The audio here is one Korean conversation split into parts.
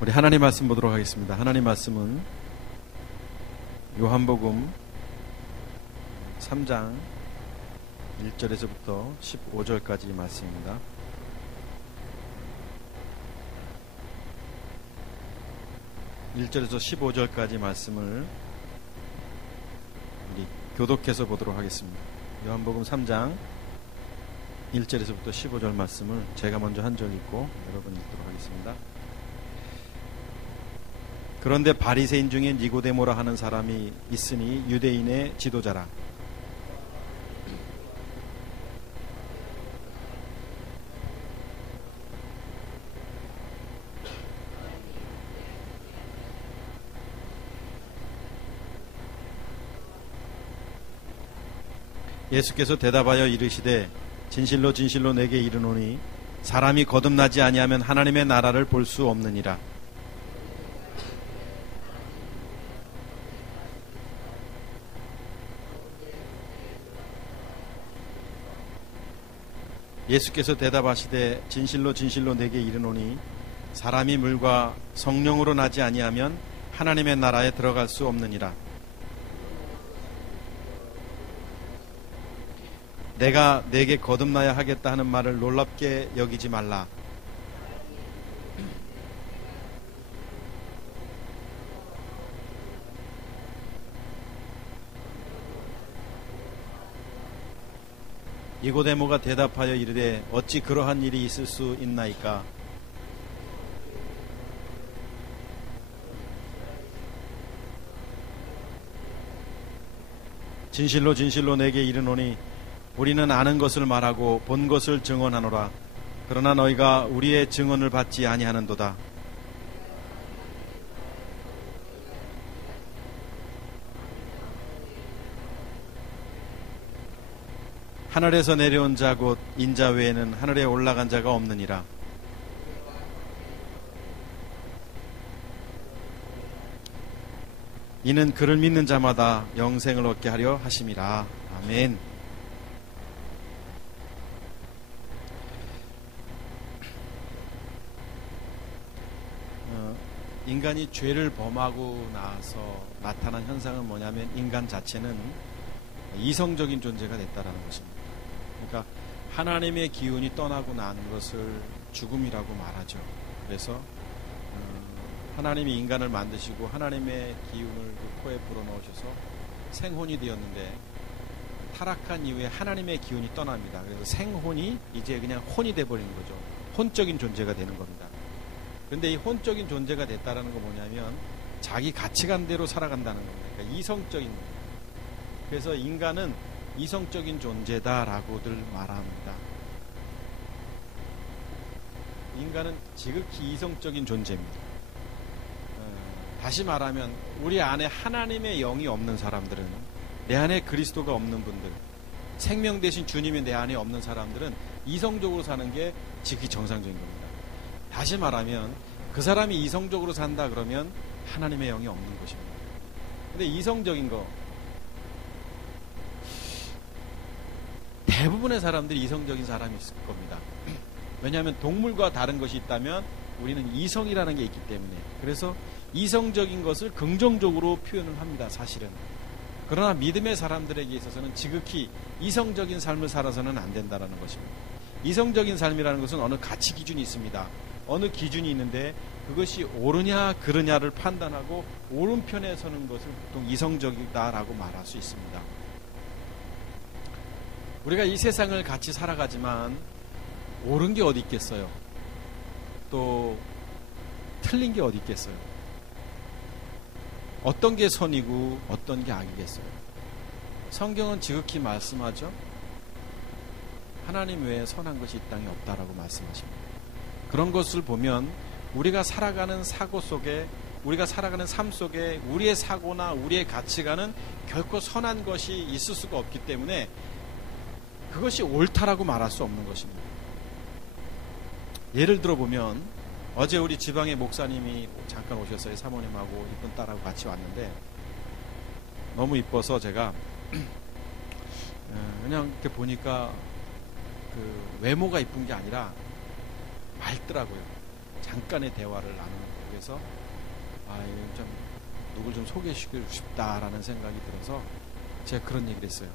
우리 하나님 말씀 보도록 하겠습니다. 하나님 말씀은 요한복음 3장 1절에서부터 15절까지 말씀입니다. (1절에서) 15절까지 말씀을 우리 교독해서 보도록 하겠습니다. 요한복음 3장 1절에서부터 15절 말씀을 제가 먼저 한 절 읽고 여러분 읽도록 하겠습니다. 그런데 바리새인 중에 니고데모라 하는 사람이 있으니 유대인의 지도자라. 예수께서 대답하여 이르시되 진실로 진실로 내게 이르노니 사람이 거듭나지 아니하면 하나님의 나라를 볼 수 없느니라. 예수께서 대답하시되 진실로 진실로 내게 이르노니 사람이 물과 성령으로 나지 아니하면 하나님의 나라에 들어갈 수 없느니라. 내가 내게 거듭나야 하겠다 하는 말을 놀랍게 여기지 말라. 니고데모가 대답하여 이르되 어찌 그러한 일이 있을 수 있나이까. 진실로 진실로 내게 이르노니 우리는 아는 것을 말하고 본 것을 증언하노라. 그러나 너희가 우리의 증언을 받지 아니하는도다. 하늘에서 내려온 자 곧 인자 외에는 하늘에 올라간 자가 없느니라. 이는 그를 믿는 자마다 영생을 얻게 하려 하심이라. 아멘. 인간이 죄를 범하고 나서 나타난 현상은 뭐냐면 인간 자체는 이성적인 존재가 됐다라는 것입니다. 그러니까 하나님의 기운이 떠나고 난 것을 죽음이라고 말하죠. 그래서 하나님이 인간을 만드시고 하나님의 기운을 그 코에 불어넣으셔서 생혼이 되었는데 타락한 이후에 하나님의 기운이 떠납니다. 그래서 생혼이 이제 그냥 혼이 돼버린 거죠. 혼적인 존재가 되는 겁니다. 그런데 이 혼적인 존재가 됐다는 건 뭐냐면 자기 가치관대로 살아간다는 겁니다. 그러니까 이성적인 겁니다. 그래서 인간은 이성적인 존재다라고들 말합니다. 인간은 지극히 이성적인 존재입니다. 다시 말하면 우리 안에 하나님의 영이 없는 사람들은, 내 안에 그리스도가 없는 분들, 생명 대신 주님이 내 안에 없는 사람들은 이성적으로 사는 게 지극히 정상적인 겁니다. 다시 말하면 그 사람이 이성적으로 산다 그러면 하나님의 영이 없는 것입니다. 근데 이성적인 거, 대부분의 사람들이 이성적인 사람이 있을 겁니다. 왜냐하면 동물과 다른 것이 있다면 우리는 이성이라는 게 있기 때문에, 그래서 이성적인 것을 긍정적으로 표현을 합니다. 사실은. 그러나 믿음의 사람들에게 있어서는 지극히 이성적인 삶을 살아서는 안 된다는 것입니다. 이성적인 삶이라는 것은 어느 가치 기준이 있습니다. 어느 기준이 있는데 그것이 옳으냐 그르냐를 판단하고 옳은 편에 서는 것을 보통 이성적이다라고 말할 수 있습니다. 우리가 이 세상을 같이 살아가지만 옳은 게 어디 있겠어요? 또 틀린 게 어디 있겠어요? 어떤 게 선이고 어떤 게 악이겠어요? 성경은 지극히 말씀하죠. 하나님 외에 선한 것이 이 땅에 없다라고 말씀하십니다. 그런 것을 보면 우리가 살아가는 사고 속에, 우리가 살아가는 삶 속에 우리의 사고나 우리의 가치관은 결코 선한 것이 있을 수가 없기 때문에 그것이 옳다라고 말할 수 없는 것입니다. 예를 들어보면 어제 우리 지방의 목사님이 잠깐 오셨어요. 사모님하고 이쁜 딸하고 같이 왔는데 너무 이뻐서 제가 그냥 이렇게 보니까 그 외모가 이쁜 게 아니라 맑더라고요. 잠깐의 대화를 나누는 거예요. 그래서 이거 좀 누굴 좀 소개시키고 싶다라는 생각이 들어서 제가 그런 얘기를 했어요.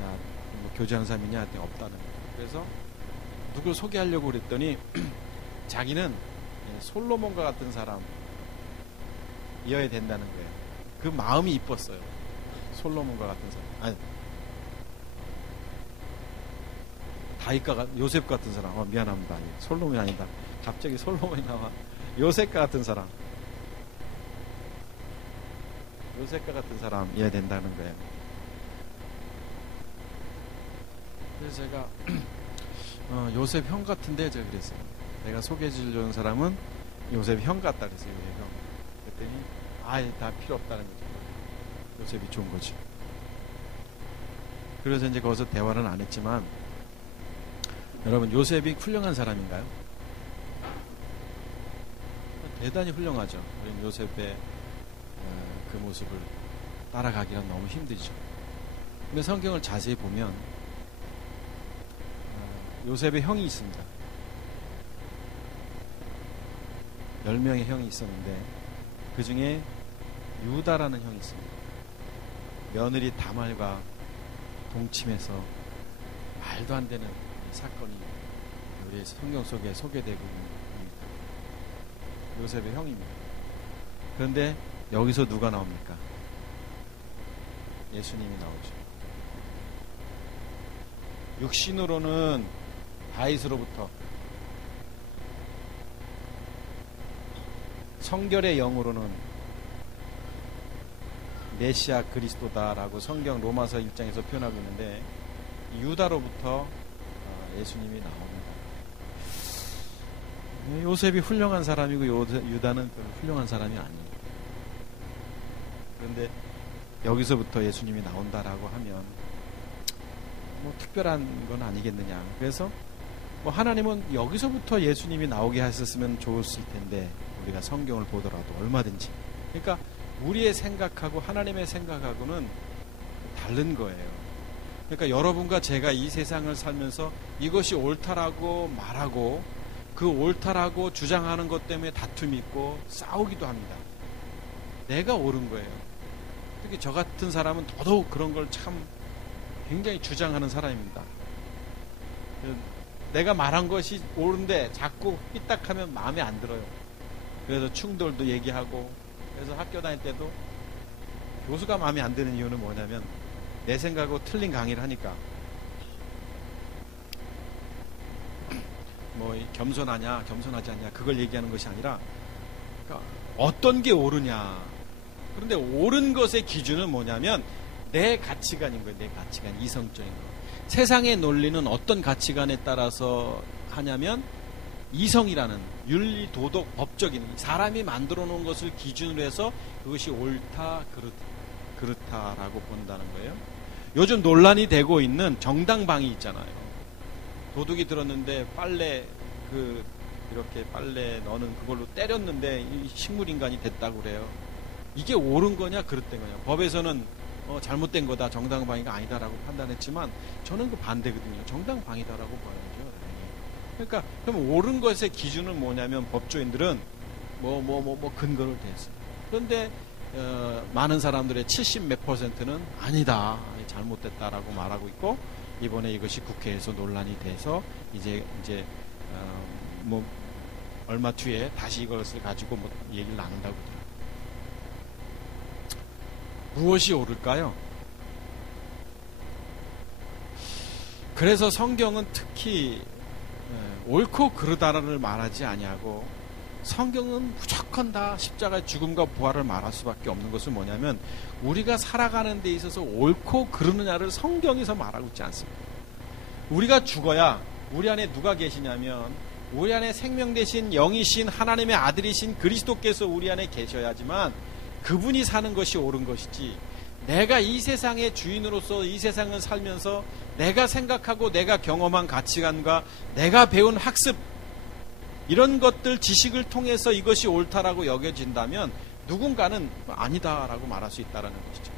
야, 뭐 교제하는 사람이냐 했더니 없다는 거예요. 그래서 누굴 소개하려고 그랬더니 자기는 솔로몬과 같은 사람이어야 된다는 거예요. 그 마음이 이뻤어요. 솔로몬과 같은 사람. 아니, 다윗과 요셉 같은 사람. 미안합니다. 솔로몬이 아니다. 갑자기 솔로몬이 나와. 요셉과 같은 사람. 요셉과 같은 사람이어야 된다는 거예요. 그래서 제가 요셉 형 같은데 제가 그랬어요. 내가 소개해 주려는 사람은 요셉 형 같다 그랬어요. 요셉 형. 그랬더니 다 필요 없다는 거죠. 요셉이 좋은 거지. 그래서 이제 거기서 대화는 안 했지만, 여러분, 요셉이 훌륭한 사람인가요? 대단히 훌륭하죠. 우리 요셉의 그 모습을 따라가기가 너무 힘들죠. 근데 성경을 자세히 보면 요셉의 형이 있습니다. 10명의 형이 있었는데 그 중에 유다라는 형이 있습니다. 며느리 다말과 동침해서 말도 안 되는 사건이 우리 성경 속에 소개되고 있습니다. 요셉의 형입니다. 그런데 여기서 누가 나옵니까? 예수님이 나오죠. 육신으로는 다윗으로부터, 성결의 영으로는 메시아 그리스도다라고 성경 로마서 1장에서 표현하고 있는데, 유다로부터 예수님이 나옵니다. 요셉이 훌륭한 사람이고 유다는 별로 훌륭한 사람이 아니에요. 그런데 여기서부터 예수님이 나온다라고 하면 뭐 특별한 건 아니겠느냐. 그래서 뭐 하나님은 여기서부터 예수님이 나오게 하셨으면 좋았을 텐데, 우리가 성경을 보더라도 얼마든지. 그러니까 우리의 생각하고 하나님의 생각하고는 다른 거예요. 그러니까 여러분과 제가 이 세상을 살면서 이것이 옳다라고 말하고 그 옳다라고 주장하는 것 때문에 다툼이 있고 싸우기도 합니다. 내가 옳은 거예요. 특히 저 같은 사람은 더더욱 그런 걸 참 굉장히 주장하는 사람입니다. 내가 말한 것이 옳은데 자꾸 삐딱하면 마음에 안 들어요. 그래서 충돌도 얘기하고, 그래서 학교 다닐 때도 교수가 마음에 안 드는 이유는 뭐냐면 내 생각하고 틀린 강의를 하니까 뭐 겸손하냐 겸손하지 않냐 그걸 얘기하는 것이 아니라, 그러니까 어떤 게 옳으냐. 그런데 옳은 것의 기준은 뭐냐면 내 가치관인 거예요. 내 가치관, 이성적인 거. 세상의 논리는 어떤 가치관에 따라서 하냐면 이성이라는 윤리, 도덕, 법적인 사람이 만들어 놓은 것을 기준으로 해서 그것이 옳다, 그렇다라고 본다는 거예요. 요즘 논란이 되고 있는 정당방위 있잖아요. 도둑이 들었는데 이렇게 빨래 너는 그걸로 때렸는데 식물인간이 됐다고 그래요. 이게 옳은 거냐 그릇된 거냐. 법에서는 잘못된 거다, 정당방위가 아니다라고 판단했지만 저는 그 반대거든요. 정당방위다라고 봐야죠. 그러니까 그럼 옳은 것의 기준은 뭐냐면 법조인들은 뭐 근거를 대했어요. 그런데 많은 사람들의 70 몇 %는 아니다, 잘못됐다라고 말하고 있고, 이번에 이것이 국회에서 논란이 돼서 이제 뭐 얼마 뒤에 다시 이것을 가지고 뭐 얘기를 나눈다고 그러더라고요. 무엇이 옳을까요? 그래서 성경은 특히 옳고 그르다를 말하지 아니하고, 성경은 무조건 다 십자가의 죽음과 부활을 말할 수밖에 없는 것은 뭐냐면 우리가 살아가는 데 있어서 옳고 그르느냐를 성경에서 말하고 있지 않습니다. 우리가 죽어야 우리 안에 누가 계시냐면 우리 안에 생명 되신 영이신 하나님의 아들이신 그리스도께서 우리 안에 계셔야지만 그분이 사는 것이 옳은 것이지, 내가 이 세상의 주인으로서 이 세상을 살면서 내가 생각하고 내가 경험한 가치관과 내가 배운 학습, 이런 것들 지식을 통해서 이것이 옳다라고 여겨진다면 누군가는 아니다라고 말할 수 있다는 것이죠.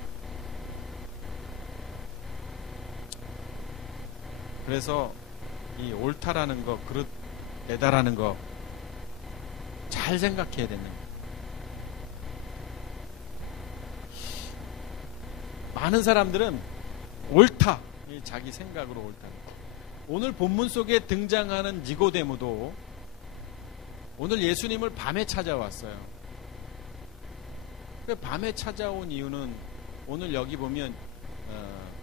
그래서 이 옳다라는 것, 그릇되다라는 것, 잘 생각해야 되는 거예요. 많은 사람들은 옳다, 자기 생각으로 옳다. 오늘 본문 속에 등장하는 니고데모도 오늘 예수님을 밤에 찾아왔어요. 밤에 찾아온 이유는 오늘 여기 보면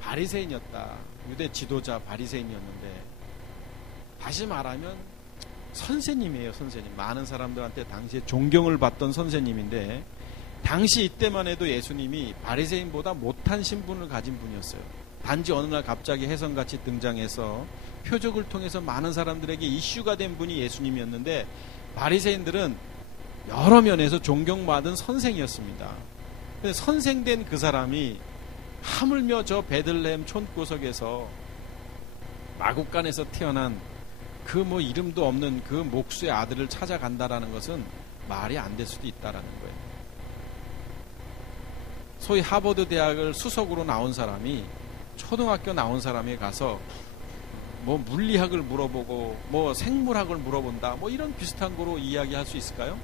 바리새인이었다. 유대 지도자 바리새인이었는데, 다시 말하면 선생님이에요. 선생님. 많은 사람들한테 당시에 존경을 받던 선생님인데, 당시 이때만 해도 예수님이 바리새인보다 못한 신분을 가진 분이었어요. 단지 어느 날 갑자기 혜성같이 등장해서 표적을 통해서 많은 사람들에게 이슈가 된 분이 예수님이었는데, 바리새인들은 여러 면에서 존경받은 선생이었습니다. 근데 선생된 그 사람이 하물며 저 베들레헴 촌구석에서 마국간에서 태어난 그 이름도 없는 그 목수의 아들을 찾아간다라는 것은 말이 안 될 수도 있다라는 거예요. 소위 하버드 대학을 수석으로 나온 사람이 초등학교 나온 사람에 가서 물리학을 물어보고 생물학을 물어본다, 이런 비슷한 거로 이야기할 수 있을까요?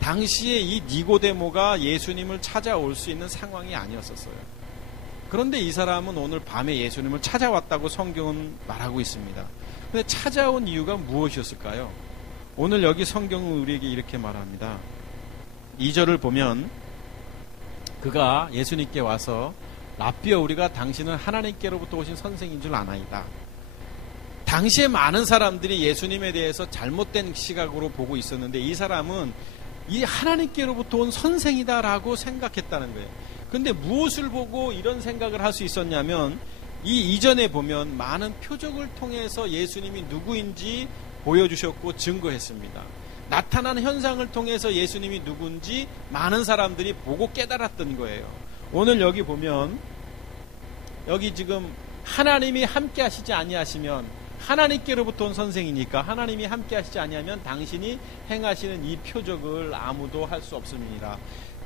당시에 이 니고데모가 예수님을 찾아올 수 있는 상황이 아니었었어요. 그런데 이 사람은 오늘 밤에 예수님을 찾아왔다고 성경은 말하고 있습니다. 근데 찾아온 이유가 무엇이었을까요? 오늘 여기 성경은 우리에게 이렇게 말합니다. 2절을 보면 그가 예수님께 와서 라삐여, 우리가 당신은 하나님께로부터 오신 선생인 줄 아나이다. 당시에 많은 사람들이 예수님에 대해서 잘못된 시각으로 보고 있었는데, 이 사람은 이 하나님께로부터 온 선생이다라고 생각했다는 거예요. 근데 무엇을 보고 이런 생각을 할 수 있었냐면, 이 이전에 보면 많은 표적을 통해서 예수님이 누구인지 보여주셨고 증거했습니다. 나타난 현상을 통해서 예수님이 누군지 많은 사람들이 보고 깨달았던 거예요. 오늘 여기 보면, 여기 지금 하나님이 함께 하시지 아니하시면, 하나님께로부터 온 선생이니까 하나님이 함께 하시지 아니하면 당신이 행하시는 이 표적을 아무도 할 수 없음이니라.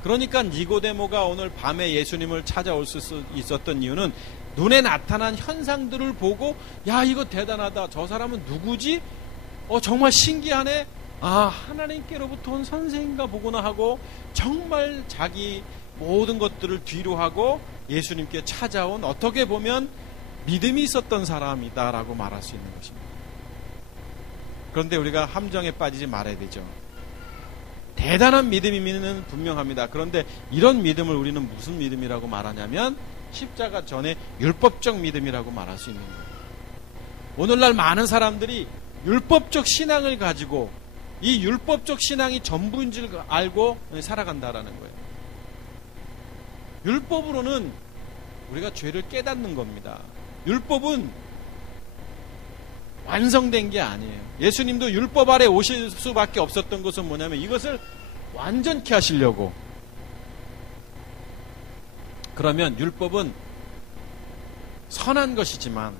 그러니까 니고데모가 오늘 밤에 예수님을 찾아올 수 있었던 이유는 눈에 나타난 현상들을 보고, 야, 이거 대단하다, 저 사람은 누구지? 정말 신기하네. 하나님께로부터 온 선생인가 보구나 하고, 정말 자기 모든 것들을 뒤로 하고 예수님께 찾아온, 어떻게 보면 믿음이 있었던 사람이다라고 말할 수 있는 것입니다. 그런데 우리가 함정에 빠지지 말아야 되죠. 대단한 믿음이면 분명합니다. 그런데 이런 믿음을 우리는 무슨 믿음이라고 말하냐면, 십자가 전에 율법적 믿음이라고 말할 수 있는 거예요. 오늘날 많은 사람들이 율법적 신앙을 가지고 이 율법적 신앙이 전부인 줄 알고 살아간다라는 거예요. 율법으로는 우리가 죄를 깨닫는 겁니다. 율법은 완성된 게 아니에요. 예수님도 율법 아래 오실 수밖에 없었던 것은 뭐냐면, 이것을 완전케 하시려고. 그러면 율법은 선한 것이지만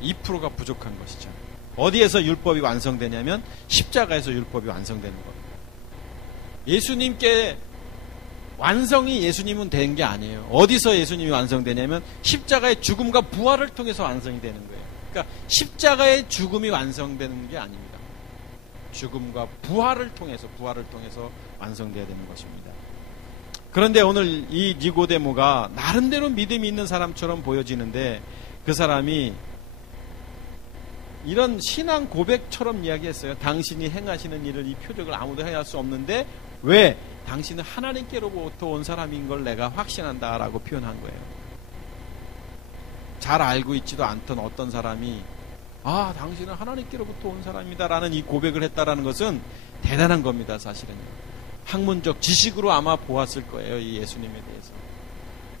2%가 부족한 것이죠. 어디에서 율법이 완성되냐면 십자가에서 율법이 완성되는 겁니다. 예수님께 완성이 예수님은 된 게 아니에요. 어디서 예수님이 완성되냐면 십자가의 죽음과 부활을 통해서 완성이 되는 거예요. 그러니까 십자가의 죽음이 완성되는 게 아닙니다. 죽음과 부활을 통해서 완성되어야 되는 것입니다. 그런데 오늘 이 니고데모가 나름대로 믿음이 있는 사람처럼 보여지는데, 그 사람이 이런 신앙 고백처럼 이야기했어요. 당신이 행하시는 일을, 이 표적을 아무도 행할 수 없는데 왜? 당신은 하나님께로부터 온 사람인 걸 내가 확신한다라고 표현한 거예요. 잘 알고 있지도 않던 어떤 사람이 당신은 하나님께로부터 온 사람이다라는 이 고백을 했다라는 것은 대단한 겁니다. 사실은요. 학문적 지식으로 아마 보았을 거예요, 이 예수님에 대해서.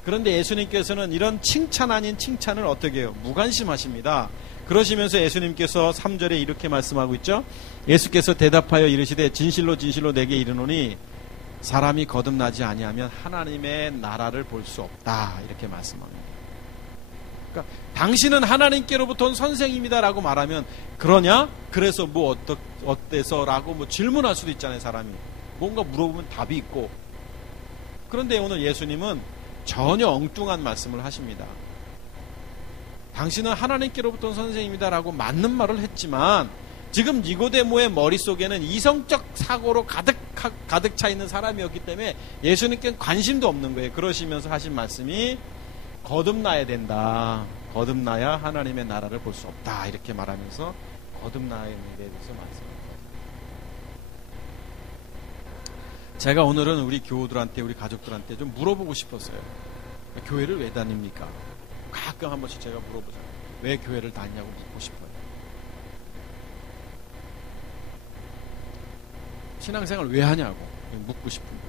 그런데 예수님께서는 이런 칭찬 아닌 칭찬을 어떻게 해요? 무관심하십니다. 그러시면서 예수님께서 3절에 이렇게 말씀하고 있죠. 예수께서 대답하여 이르시되 진실로 진실로 내게 이르노니 사람이 거듭나지 아니하면 하나님의 나라를 볼 수 없다, 이렇게 말씀합니다. 그러니까 당신은 하나님께로부터 온 선생님이다라고 말하면, 그러냐? 그래서 어때서? 라고 질문할 수도 있잖아요. 사람이 뭔가 물어보면 답이 있고. 그런데 오늘 예수님은 전혀 엉뚱한 말씀을 하십니다. 당신은 하나님께로부터 온 선생님이다라고 맞는 말을 했지만, 지금 니고데모의 머릿속에는 이성적 사고로 가득 차 있는 사람이었기 때문에 예수님께는 관심도 없는 거예요. 그러시면서 하신 말씀이 거듭나야 된다. 거듭나야 하나님의 나라를 볼 수 없다. 이렇게 말하면서 거듭나야 되는 데 대해서 말씀합니다. 제가 오늘은 우리 교우들한테, 우리 가족들한테 좀 물어보고 싶었어요. 교회를 왜 다닙니까? 가끔 한 번씩 제가 물어보잖아요. 왜 교회를 다니냐고 묻고 싶어요. 신앙생활 왜 하냐고 묻고 싶은 거예요.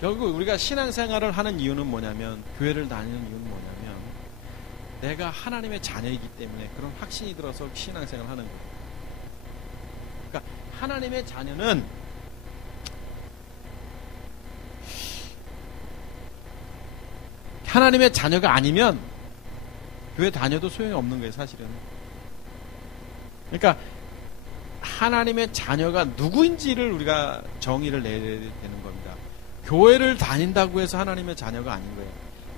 결국 우리가 신앙생활을 하는 이유는 뭐냐면, 교회를 다니는 이유는 뭐냐면, 내가 하나님의 자녀이기 때문에 그런 확신이 들어서 신앙생활을 하는 거예요. 그러니까 하나님의 자녀는 하나님의 자녀가 아니면 교회 다녀도 소용이 없는 거예요, 사실은. 그러니까 하나님의 자녀가 누구인지를 우리가 정의를 내야 되는 겁니다. 교회를 다닌다고 해서 하나님의 자녀가 아닌 거예요.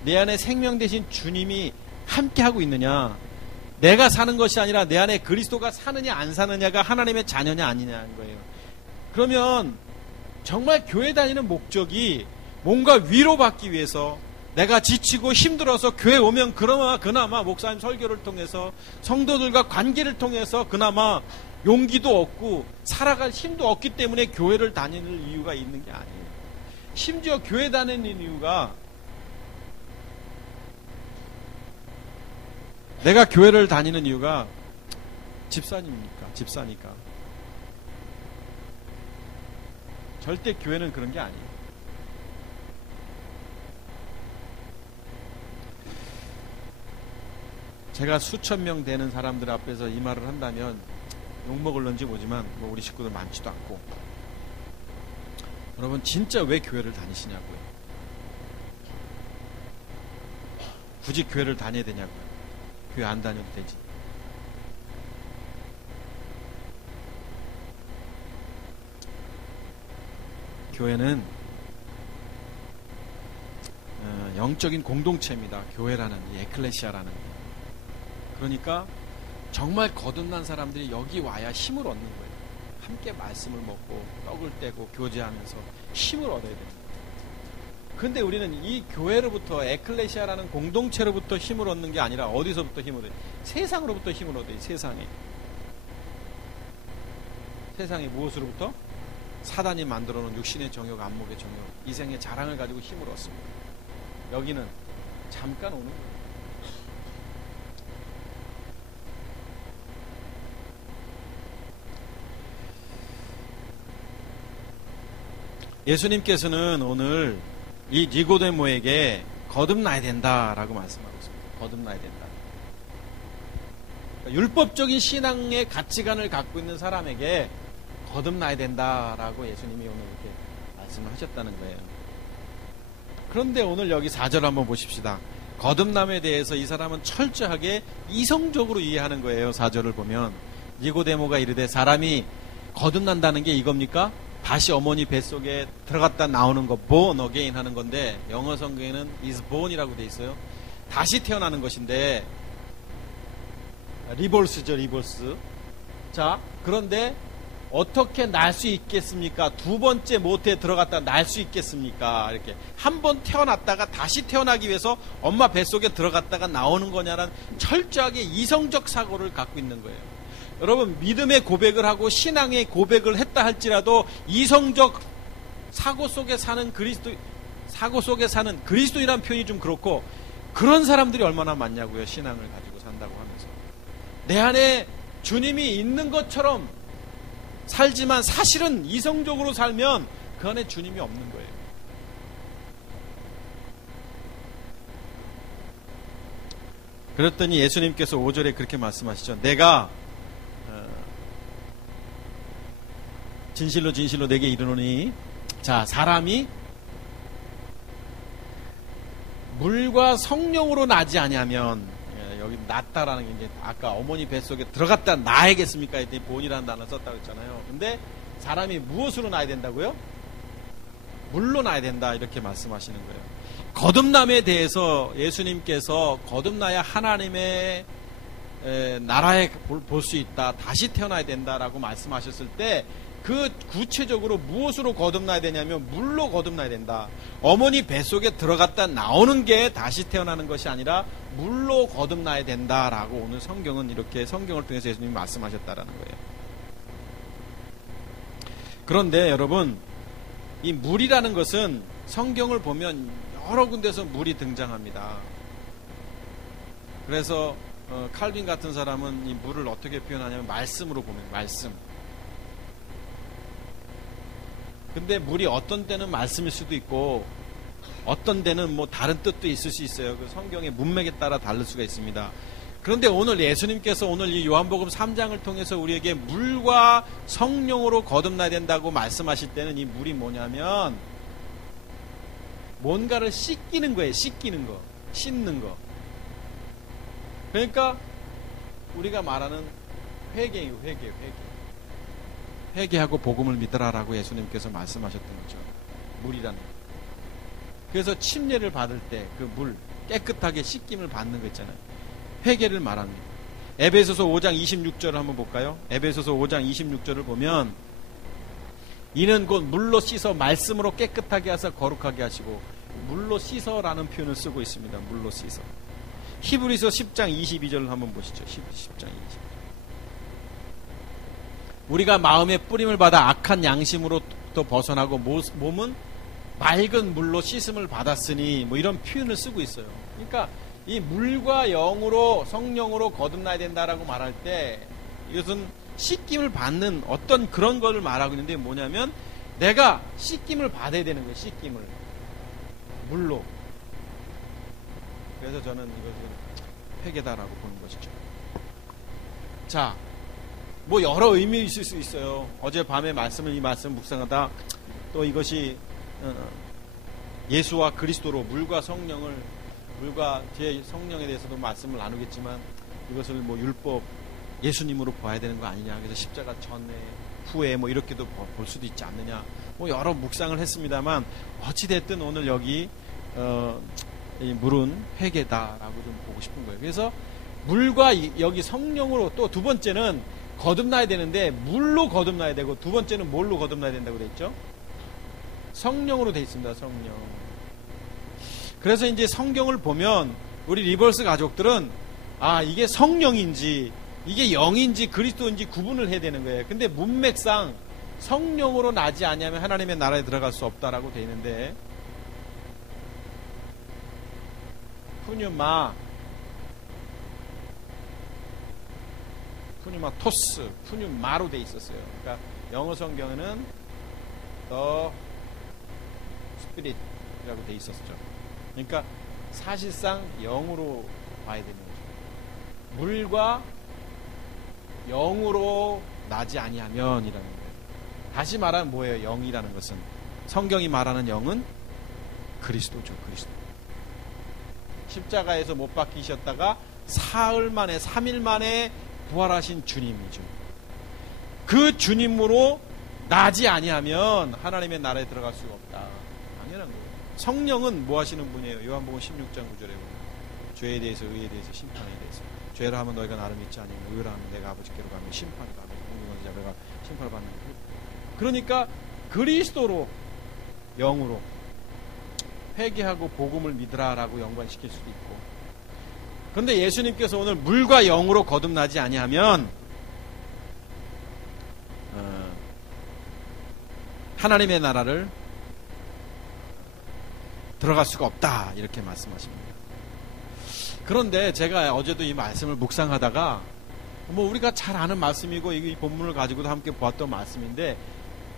내 안에 생명 되신 주님이 함께하고 있느냐, 내가 사는 것이 아니라 내 안에 그리스도가 사느냐 안 사느냐가 하나님의 자녀냐 아니냐는 거예요. 그러면 정말 교회 다니는 목적이 뭔가 위로받기 위해서, 내가 지치고 힘들어서 교회 오면 그나마 목사님 설교를 통해서 성도들과 관계를 통해서 그나마 용기도 얻고 살아갈 힘도 얻기 때문에 교회를 다니는 이유가 있는 게 아니에요. 심지어 교회 다니는 이유가, 내가 교회를 다니는 이유가 집사니까. 절대 교회는 그런 게 아니에요. 제가 수천 명 되는 사람들 앞에서 이 말을 한다면 욕먹을런지 모지만 우리 식구들 많지도 않고, 여러분 진짜 왜 교회를 다니시냐고요. 굳이 교회를 다녀야 되냐고요. 교회 안 다녀도 되지. 교회는 영적인 공동체입니다. 교회라는, 이 에클레시아라는. 그러니까 정말 거듭난 사람들이 여기 와야 힘을 얻는 거예요. 함께 말씀을 먹고 떡을 떼고 교제하면서 힘을 얻어야 됩니다. 그런데 우리는 이 교회로부터, 에클레시아라는 공동체로부터 힘을 얻는 게 아니라 어디서부터 힘을 얻어요? 세상으로부터 힘을 얻어요. 세상이 무엇으로부터? 사단이 만들어놓은 육신의 정욕, 안목의 정욕, 이생의 자랑을 가지고 힘을 얻습니다. 여기는 잠깐 오는 거예요. 예수님께서는 오늘 이 니고데모에게 거듭나야 된다라고 말씀하고 있습니다. 거듭나야 된다. 그러니까 율법적인 신앙의 가치관을 갖고 있는 사람에게 거듭나야 된다라고 예수님이 오늘 이렇게 말씀을 하셨다는 거예요. 그런데 오늘 여기 4절 한번 보십시다. 거듭남에 대해서 이 사람은 철저하게 이성적으로 이해하는 거예요. 4절을 보면 니고데모가 이르되, 사람이 거듭난다는 게 이겁니까? 다시 어머니 뱃속에 들어갔다 나오는 거, born again 하는 건데, 영어 성경에는 is born이라고 돼 있어요. 다시 태어나는 것인데, 리볼스죠, 리볼스. 자, 그런데 어떻게 날 수 있겠습니까? 두 번째 모태에 들어갔다 날 수 있겠습니까? 이렇게 한 번 태어났다가 다시 태어나기 위해서 엄마 뱃속에 들어갔다가 나오는 거냐라는 철저하게 이성적 사고를 갖고 있는 거예요. 여러분, 믿음의 고백을 하고 신앙의 고백을 했다 할지라도 이성적 사고 속에 사는 그리스도인이라는 표현이 좀 그렇고, 그런 사람들이 얼마나 많냐고요. 신앙을 가지고 산다고 하면서 내 안에 주님이 있는 것처럼 살지만 사실은 이성적으로 살면 그 안에 주님이 없는 거예요. 그랬더니 예수님께서 5절에 그렇게 말씀하시죠. 내가 진실로 진실로 내게 이르노니, 자, 사람이 물과 성령으로 나지 아니하면, 여기 났다라는 게 이제 아까 어머니 뱃속에 들어갔다 나야겠습니까? 이때 본이라는 단어 썼다고 했잖아요. 근데 사람이 무엇으로 나야 된다고요? 물로 나야 된다, 이렇게 말씀하시는 거예요. 거듭남에 대해서 예수님께서 거듭나야 하나님의 나라에 볼 수 있다. 다시 태어나야 된다라고 말씀하셨을 때 그 구체적으로 무엇으로 거듭나야 되냐면 물로 거듭나야 된다. 어머니 뱃속에 들어갔다 나오는 게 다시 태어나는 것이 아니라 물로 거듭나야 된다라고 오늘 성경은 이렇게 성경을 통해서 예수님이 말씀하셨다라는 거예요. 그런데 여러분, 이 물이라는 것은 성경을 보면 여러 군데서 물이 등장합니다. 그래서 칼빈 같은 사람은 이 물을 어떻게 표현하냐면 말씀으로 보면 말씀. 근데 물이 어떤 때는 말씀일 수도 있고 어떤 때는 뭐 다른 뜻도 있을 수 있어요. 그 성경의 문맥에 따라 다를 수가 있습니다. 그런데 오늘 예수님께서 오늘 이 요한복음 3장을 통해서 우리에게 물과 성령으로 거듭나야 된다고 말씀하실 때는 이 물이 뭐냐면 뭔가를 씻기는 거예요. 씻기는 거. 씻는 거. 그러니까 우리가 말하는 회개예요. 회개. 회개하고 복음을 믿으라라고 예수님께서 말씀하셨던 거죠. 물이라는 거. 그래서 침례를 받을 때 그 물 깨끗하게 씻김을 받는 거 있잖아요. 회개를 말합니다. 에베소서 5장 26절을 한번 볼까요? 에베소서 5장 26절을 보면 이는 곧 물로 씻어 말씀으로 깨끗하게 하사 거룩하게 하시고 물로 씻어라는 표현을 쓰고 있습니다. 물로 씻어. 히브리서 10장 22절을 한번 보시죠. 10장 22절. 우리가 마음의 뿌림을 받아 악한 양심으로부터 벗어나고 몸은 맑은 물로 씻음을 받았으니 뭐 이런 표현을 쓰고 있어요. 그러니까 이 물과 영으로 성령으로 거듭나야 된다라고 말할 때 이것은 씻김을 받는 어떤 그런 거를 말하고 있는데 뭐냐면 내가 씻김을 받아야 되는 거예요. 씻김을 물로. 그래서 저는 이것은 회개다라고 보는 것이죠. 자, 뭐 여러 의미 있을 수 있어요. 어제 밤에 이 말씀 묵상하다 또 이것이 예수와 그리스도로 물과 성령을 물과 뒤에 성령에 대해서도 말씀을 나누겠지만 이것을 뭐 율법 예수님으로 봐야 되는 거 아니냐. 그래서 십자가 전에 후에 뭐 이렇게도 볼 수도 있지 않느냐. 뭐 여러 묵상을 했습니다만 어찌됐든 오늘 여기 이 물은 회개다라고 좀 보고 싶은 거예요. 그래서 물과 여기 성령으로 또 두 번째는 거듭나야 되는데 물로 거듭나야 되고 두 번째는 뭘로 거듭나야 된다고 돼 있죠? 성령으로 돼 있습니다. 성령. 그래서 이제 성경을 보면 우리 리버스 가족들은 이게 성령인지 이게 영인지 그리스도인지 구분을 해야 되는 거예요. 근데 문맥상 성령으로 나지 아니하면 하나님의 나라에 들어갈 수 없다라고 돼 있는데 푸뉴마 토스, 푸뉴마로 돼 있었어요. 그러니까 영어 성경에는 the spirit이라고 돼 있었죠. 그러니까 사실상 영으로 봐야 되는 거죠. 물과 영으로 나지 아니하면이라는 거예요. 다시 말하면 뭐예요? 영이라는 것은 성경이 말하는 영은 그리스도죠. 그리스도. 십자가에서 못 박히셨다가 사흘 만에 3일 만에 부활하신 주님이죠. 그 주님으로 나지 아니하면 하나님의 나라에 들어갈 수가 없다. 당연한 거예요. 성령은 뭐 하시는 분이에요? 요한복음 16장 9절에 보면 죄에 대해서 의에 대해서 심판에 대해서 죄라 하면 너희가 나를 믿지 아니면 의라 하면 내가 아버지께로 가면 심판을 받는 공평한 자가 심판을 받는 거예요. 그러니까 그리스도로 영으로 회개하고 복음을 믿으라라고 연관시킬 수도 있고 그런데 예수님께서 오늘 물과 영으로 거듭나지 아니하면 하나님의 나라를 들어갈 수가 없다 이렇게 말씀하십니다. 그런데 제가 어제도 이 말씀을 묵상하다가 뭐 우리가 잘 아는 말씀이고 이 본문을 가지고도 함께 보았던 말씀인데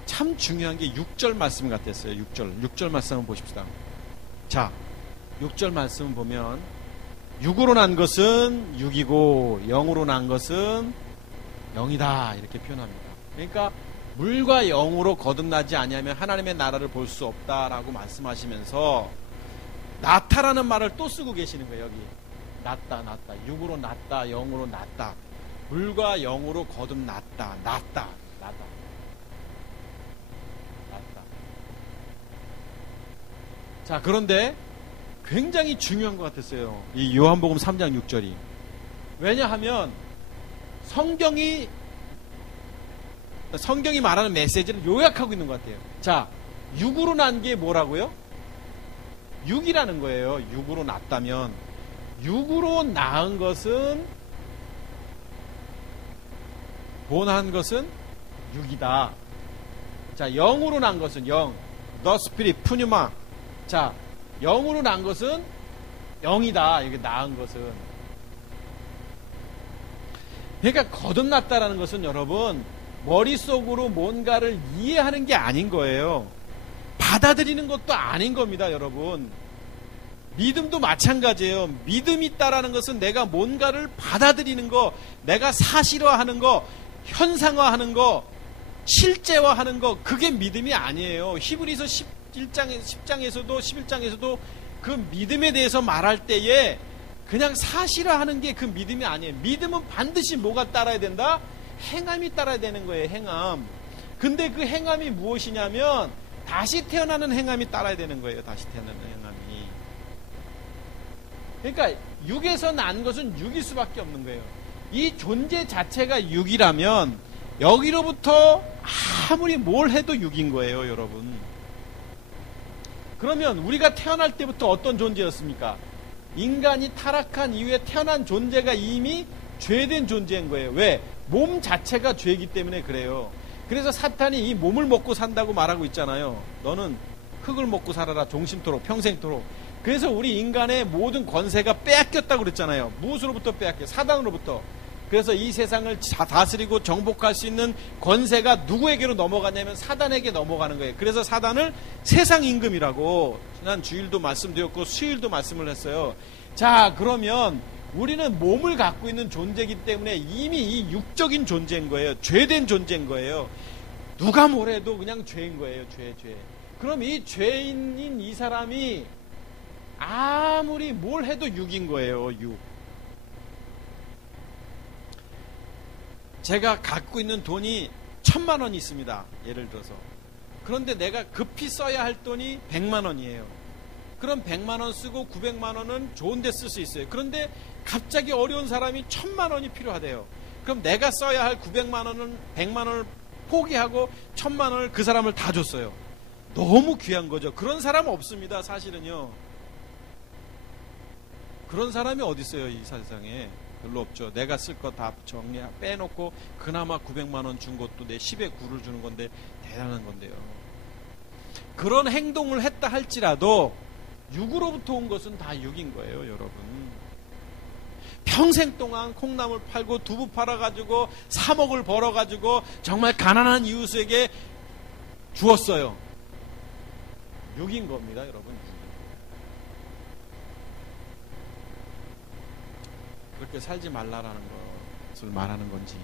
참 중요한 게 6절 말씀 같았어요. 6절 말씀 한번 보십시다. 자, 6절 말씀 보면 육으로 난 것은 육이고 영으로 난 것은 영이다 이렇게 표현합니다. 그러니까 물과 영으로 거듭나지 아니하면 하나님의 나라를 볼 수 없다라고 말씀하시면서 나타라는 말을 또 쓰고 계시는 거예요. 여기 낫다 육으로 낫다 영으로 낫다 물과 영으로 거듭났다 낫다 자, 그런데 굉장히 중요한 것 같았어요. 이 요한복음 3장 6절이 왜냐하면 성경이 말하는 메시지를 요약하고 있는 것 같아요. 자, 육으로 난 게 뭐라고요? 육이라는 거예요. 육으로 났다면. 육으로 낳은 것은, 본한 것은 육이다. 자, 영으로 난 것은 영. The Spirit, 푸뉴마. 자, 영으로 난 것은 영이다. 이게 낳은 것은. 그러니까 거듭났다라는 것은 여러분, 머릿속으로 뭔가를 이해하는 게 아닌 거예요. 받아들이는 것도 아닌 겁니다, 여러분. 믿음도 마찬가지예요. 믿음이 있다라는 것은 내가 뭔가를 받아들이는 거, 내가 사실화하는 거, 현상화하는 거, 실제화하는 거, 그게 믿음이 아니에요. 히브리서 10장에서도 11장에서도 그 믿음에 대해서 말할 때에 그냥 사실화하는 게 그 믿음이 아니에요. 믿음은 반드시 뭐가 따라야 된다? 행함이 따라야 되는 거예요. 행함. 근데 그 행함이 무엇이냐면 다시 태어나는 행함이 따라야 되는 거예요. 다시 태어나는 행함이. 그러니까 육에서 난 것은 육일 수밖에 없는 거예요. 이 존재 자체가 육이라면 여기로부터 아무리 뭘 해도 육인 거예요, 여러분. 그러면 우리가 태어날 때부터 어떤 존재였습니까? 인간이 타락한 이후에 태어난 존재가 이미 죄된 존재인 거예요. 왜? 몸 자체가 죄이기 때문에 그래요. 그래서 사탄이 이 몸을 먹고 산다고 말하고 있잖아요. 너는 흙을 먹고 살아라, 종신토록, 평생토록. 그래서 우리 인간의 모든 권세가 빼앗겼다고 그랬잖아요. 무엇으로부터 빼앗겨? 사단으로부터. 그래서 이 세상을 다스리고 정복할 수 있는 권세가 누구에게로 넘어가냐면 사단에게 넘어가는 거예요. 그래서 사단을 세상 임금이라고 지난 주일도 말씀드렸고 수요일도 말씀을 했어요. 자, 그러면 우리는 몸을 갖고 있는 존재이기 때문에 이미 이 육적인 존재인 거예요. 죄된 존재인 거예요. 누가 뭐래도 그냥 죄인 거예요. 죄. 그럼 이 죄인인 이 사람이 아무리 뭘 해도 육인 거예요. 육. 제가 갖고 있는 돈이 1,000만 원이 있습니다. 예를 들어서. 그런데 내가 급히 써야 할 돈이 100만 원이에요. 그럼 100만 원 쓰고 900만 원은 좋은 데 쓸 수 있어요. 그런데 갑자기 어려운 사람이 1,000만 원이 필요하대요. 그럼 내가 써야 할 900만 원은 100만 원을 포기하고 1,000만 원을 그 사람을 다 줬어요. 너무 귀한 거죠. 그런 사람 없습니다. 사실은요. 그런 사람이 어디 있어요, 이 세상에. 별로 없죠. 내가 쓸 거 다 빼놓고 그나마 900만 원 준 것도 내 10의 9를 주는 건데 대단한 건데요. 그런 행동을 했다 할지라도 육으로부터 온 것은 다 육인 거예요, 여러분. 평생 동안 콩나물 팔고 두부 팔아가지고 3억을 벌어가지고 정말 가난한 이웃에게 주었어요. 육인 겁니다, 여러분. 그렇게 살지 말라라는 것을 말하는 건지.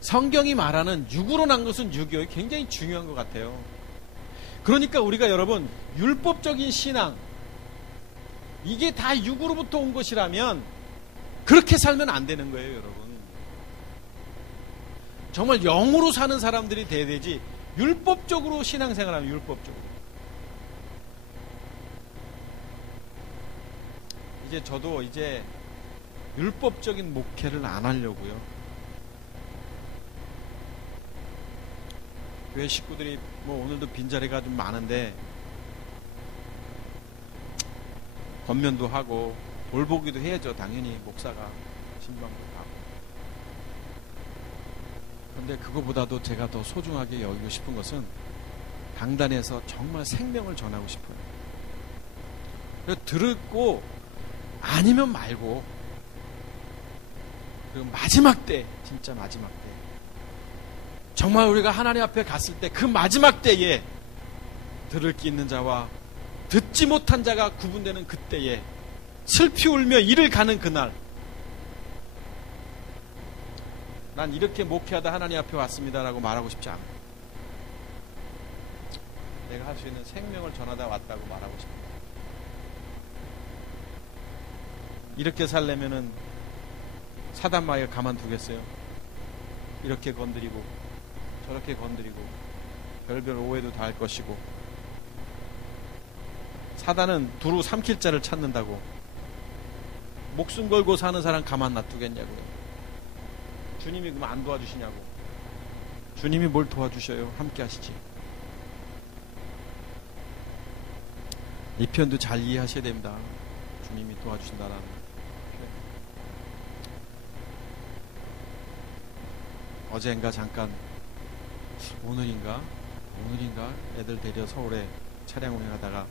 성경이 말하는 육으로 난 것은 육이요. 굉장히 중요한 것 같아요. 그러니까 우리가 여러분 율법적인 신앙, 이게 다 육으로부터 온 것이라면 그렇게 살면 안 되는 거예요, 여러분. 정말 영으로 사는 사람들이 돼야 되지, 율법적으로 신앙생활하면 율법적으로. 저도 이제 율법적인 목회를 안 하려고요. 교회 식구들이 뭐 오늘도 빈자리가 좀 많은데 권면도 하고 돌보기도 해야죠. 당연히 목사가 신방도 하고. 그런데 그거보다도 제가 더 소중하게 여기고 싶은 것은 강단에서 정말 생명을 전하고 싶어요. 그래서 들었고 아니면 말고, 그리고 마지막 때, 진짜 마지막 때, 정말 우리가 하나님 앞에 갔을 때 그 마지막 때에 들을 게 있는 자와 듣지 못한 자가 구분되는 그때에 슬피 울며 이를 가는 그날, 난 이렇게 목회하다 하나님 앞에 왔습니다라고 말하고 싶지 않아요. 내가 할 수 있는 생명을 전하다 왔다고 말하고 싶어요. 이렇게 살려면은 사단마귀가 가만두겠어요? 이렇게 건드리고 저렇게 건드리고 별별 오해도 다 할 것이고, 사단은 두루 삼킬 자를 찾는다고. 목숨 걸고 사는 사람 가만 놔두겠냐고요. 주님이 그럼 안 도와주시냐고. 주님이 뭘 도와주셔요? 함께 하시지. 이 편도 잘 이해하셔야 됩니다. 주님이 도와주신다라는. 어젠가 잠깐 오늘인가 애들 데려 서울에 차량 운행하다가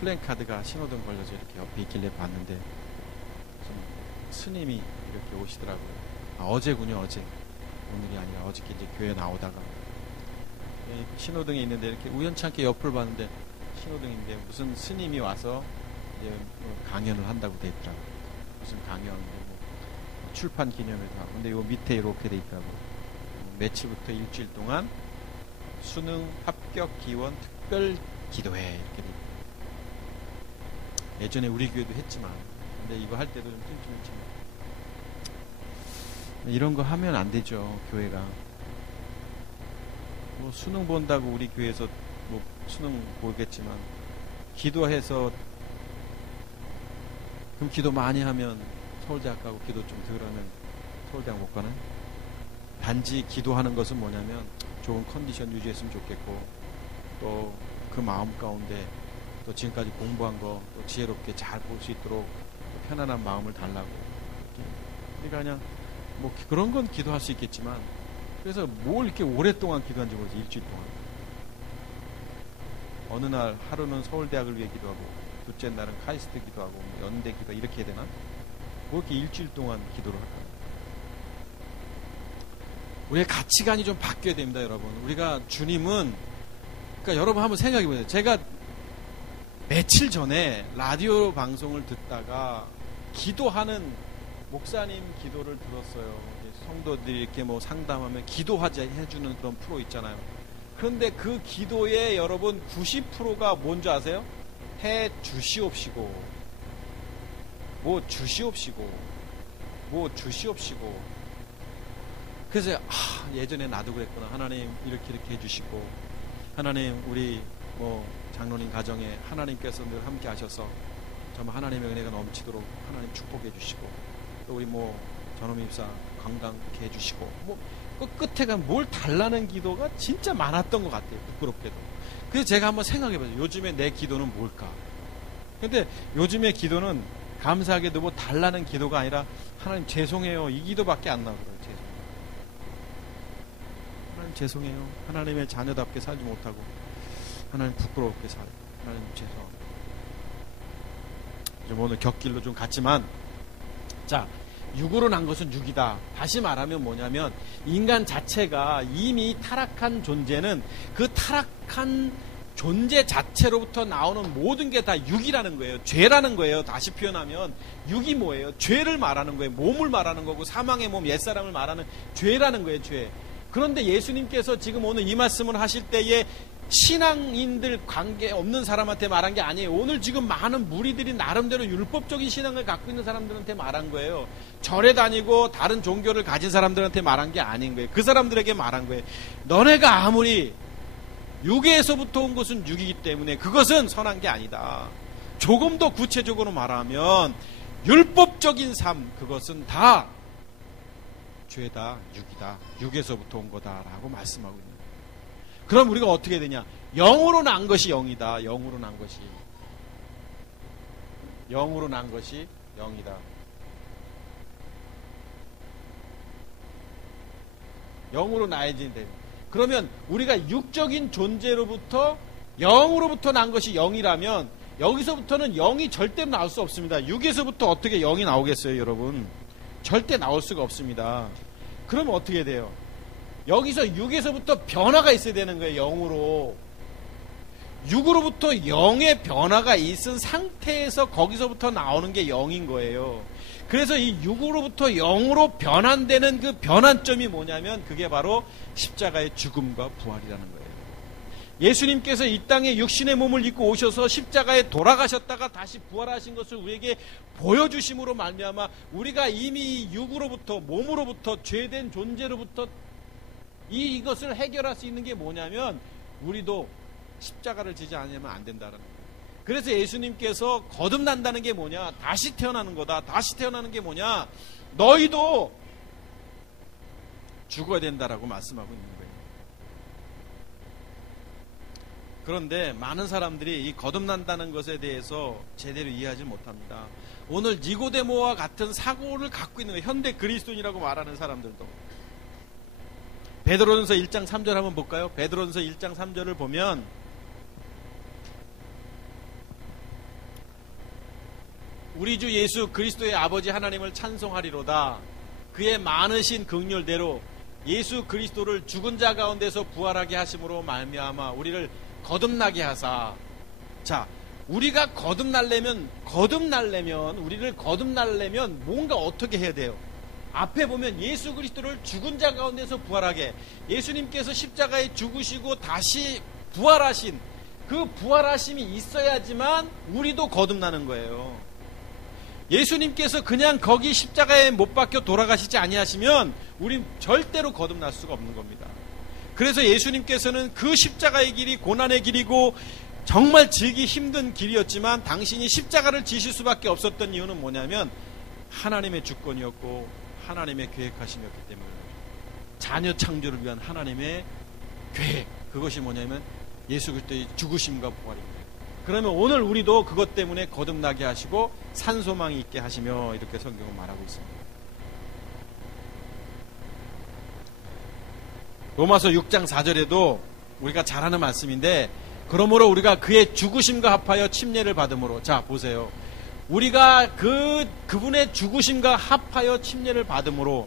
플랜카드가 신호등 걸려서 이렇게 옆에 있길래 봤는데 스님이 이렇게 오시더라고요. 어제군요. 어제. 오늘이 아니라 어저께 이제 교회 나오다가 신호등이 있는데 이렇게 우연찮게 옆을 봤는데 신호등인데 무슨 스님이 와서 이제 강연을 한다고 돼 있더라고요. 무슨 강연, 출판 기념회다. 근데 요 밑에 이렇게 돼 있더라고요. 며칠부터 일주일 동안 수능 합격 기원 특별 기도회 이렇게 돼 있더라고요. 예전에 우리 교회도 했지만, 근데 이거 할 때도 좀 찜찜했지만 이런 거 하면 안 되죠. 교회가 뭐 수능 본다고 우리 교회에서 뭐 수능 보겠지만 기도해서 그럼 기도 많이 하면 서울대학 가고 기도 좀 덜 하면 서울대학 못 가는? 단지 기도하는 것은 뭐냐면 좋은 컨디션 유지했으면 좋겠고 또 그 마음 가운데 또 지금까지 공부한 거 또 지혜롭게 잘 볼 수 있도록 편안한 마음을 달라고. 그러니까 그냥 뭐 그런 건 기도할 수 있겠지만 그래서 뭘 이렇게 오랫동안 기도한지 모르겠어요. 일주일 동안. 어느 날 하루는 서울대학을 위해 기도하고 둘째 날은 카이스트 기도하고 연대 기도 이렇게 해야 되나? 뭐 이렇게 일주일 동안 기도를 할까요? 우리의 가치관이 좀 바뀌어야 됩니다, 여러분. 우리가 주님은 그러니까 여러분 한번 생각해 보세요. 제가 며칠 전에 라디오 방송을 듣다가 기도하는 목사님 기도를 들었어요. 성도들이 이렇게 뭐 상담하면 기도하자 해주는 그런 프로 있잖아요. 그런데 그 기도에 여러분 90%가 뭔지 아세요? 해 주시옵시고, 뭐 주시옵시고, 뭐 주시옵시고. 그래서 예전에 나도 그랬구나. 하나님 이렇게 해주시고, 하나님 우리 뭐 장로님 가정에 하나님께서 늘 함께 하셔서 정말 하나님의 은혜가 넘치도록 하나님 축복해 주시고, 또 우리 뭐 전호민 입사 건강케 해주시고, 뭐 끝에가 뭘 달라는 기도가 진짜 많았던 것 같아요. 부끄럽게도. 그래서 제가 한번 생각해봐요. 요즘에 내 기도는 뭘까? 근데 요즘의 기도는 감사하게도 뭐 달라는 기도가 아니라 하나님 죄송해요 이 기도밖에 안 나오더라고요. 하나님 죄송해요. 하나님의 자녀답게 살지 못하고 하나님 부끄럽게 살아요. 하나님 죄송합니다. 좀 오늘 곁길로 좀 갔지만, 자, 육으로 난 것은 육이다. 다시 말하면 뭐냐면 인간 자체가 이미 타락한 존재는 그 타락한 존재 자체로부터 나오는 모든 게 다 육이라는 거예요. 죄라는 거예요. 다시 표현하면 육이 뭐예요? 죄를 말하는 거예요. 몸을 말하는 거고 사망의 몸 옛사람을 말하는 죄라는 거예요. 죄. 그런데 예수님께서 지금 오늘 이 말씀을 하실 때에 신앙인들 관계 없는 사람한테 말한 게 아니에요. 오늘 지금 많은 무리들이 나름대로 율법적인 신앙을 갖고 있는 사람들한테 말한 거예요. 절에 다니고 다른 종교를 가진 사람들한테 말한 게 아닌 거예요. 그 사람들에게 말한 거예요. 너네가 아무리 육에서부터 온 것은 육이기 때문에 그것은 선한 게 아니다. 조금 더 구체적으로 말하면 율법적인 삶, 그것은 다 죄다, 육이다. 육에서부터 온 거다라고 말씀하고 있는 거예요. 그럼 우리가 어떻게 되냐? 영으로 난 것이 영이다. 영으로 난 것이. 영으로 난 것이 영이다. 영으로 나야지 돼. 그러면 우리가 육적인 존재로부터 영으로부터 난 것이 영이라면 여기서부터는 영이 절대로 나올 수 없습니다. 육에서부터 어떻게 영이 나오겠어요, 여러분? 절대 나올 수가 없습니다. 그러면 어떻게 돼요? 여기서 육에서부터 변화가 있어야 되는 거예요. 영으로. 육으로부터 영의 변화가 있은 상태에서 거기서부터 나오는 게 영인 거예요. 그래서 이 육으로부터 영으로 변환되는 그 변환점이 뭐냐면 그게 바로 십자가의 죽음과 부활이라는 거예요. 예수님께서 이 땅에 육신의 몸을 입고 오셔서 십자가에 돌아가셨다가 다시 부활하신 것을 우리에게 보여주심으로 말미암아 우리가 이미 육으로부터 몸으로부터 죄된 존재로부터 이것을 해결할 수 있는 게 뭐냐면 우리도 십자가를 지지 않으면 안 된다는 거예요. 그래서 예수님께서 거듭난다는 게 뭐냐? 다시 태어나는 거다. 다시 태어나는 게 뭐냐? 너희도 죽어야 된다라고 말씀하고 있는 거예요. 그런데 많은 사람들이 이 거듭난다는 것에 대해서 제대로 이해하지 못합니다. 오늘 니고데모와 같은 사고를 갖고 있는 거예요. 현대 그리스도인이라고 말하는 사람들도. 베드로전서 1장 3절 한번 볼까요? 베드로전서 1장 3절을 보면 우리 주 예수 그리스도의 아버지 하나님을 찬송하리로다. 그의 많으신 긍휼대로 예수 그리스도를 죽은 자 가운데서 부활하게 하심으로 말미암아 우리를 거듭나게 하사. 자, 우리가 우리를 거듭날려면 뭔가 어떻게 해야 돼요? 앞에 보면 예수 그리스도를 죽은 자 가운데서 부활하게, 예수님께서 십자가에 죽으시고 다시 부활하신 그 부활하심이 있어야지만 우리도 거듭나는 거예요. 예수님께서 그냥 거기 십자가에 못 박혀 돌아가시지 아니하시면 우린 절대로 거듭날 수가 없는 겁니다. 그래서 예수님께서는 그 십자가의 길이 고난의 길이고 정말 지기 힘든 길이었지만 당신이 십자가를 지실 수밖에 없었던 이유는 뭐냐면 하나님의 주권이었고 하나님의 계획하심이었기 때문에, 자녀 창조를 위한 하나님의 계획, 그것이 뭐냐면 예수 그리스도의 죽으심과 부활입니다. 그러면 오늘 우리도 그것 때문에 거듭나게 하시고 산소망이 있게 하시며, 이렇게 성경은 말하고 있습니다. 로마서 6장 4절에도 우리가 잘 아는 말씀인데, 그러므로 우리가 그의 죽으심과 합하여 침례를 받음으로, 자 보세요, 우리가 그분의 죽으심과 합하여 침례를 받음으로,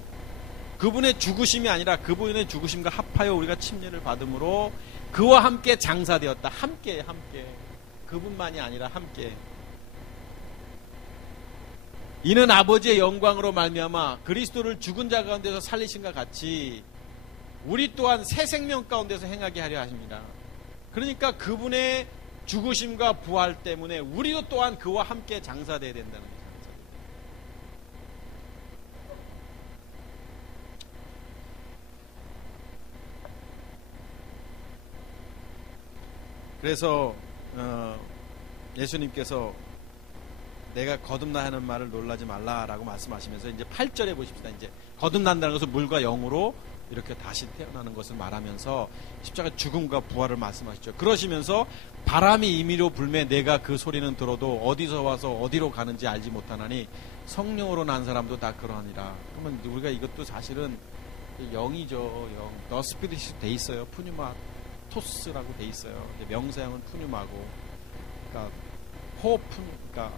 그분의 죽으심이 아니라 그분의 죽으심과 합하여 우리가 침례를 받음으로 그와 함께 장사되었다. 함께 그분만이 아니라 함께. 이는 아버지의 영광으로 말미암아 그리스도를 죽은 자 가운데서 살리신과 같이 우리 또한 새 생명 가운데서 행하게 하려 하십니다. 그러니까 그분의 죽으심과 부활 때문에 우리도 또한 그와 함께 장사되어야 된다는 거죠. 그래서 예수님께서 내가 거듭나 하는 말을 놀라지 말라라고 말씀하시면서 이제 8절에 보십시다. 이제 거듭난다는 것은 물과 영으로 이렇게 다시 태어나는 것을 말하면서 십자가 죽음과 부활을 말씀하시죠. 그러시면서 바람이 임의로 불매 내가 그 소리는 들어도 어디서 와서 어디로 가는지 알지 못하나니 성령으로 난 사람도 다 그러하니라. 그러면 우리가 이것도 사실은 영이죠. 영. 너 스피릿이 돼 있어요. 푸뉴마 토스라고 돼 있어요. 명사형은 푸뉴마고, 그러니까 그러니까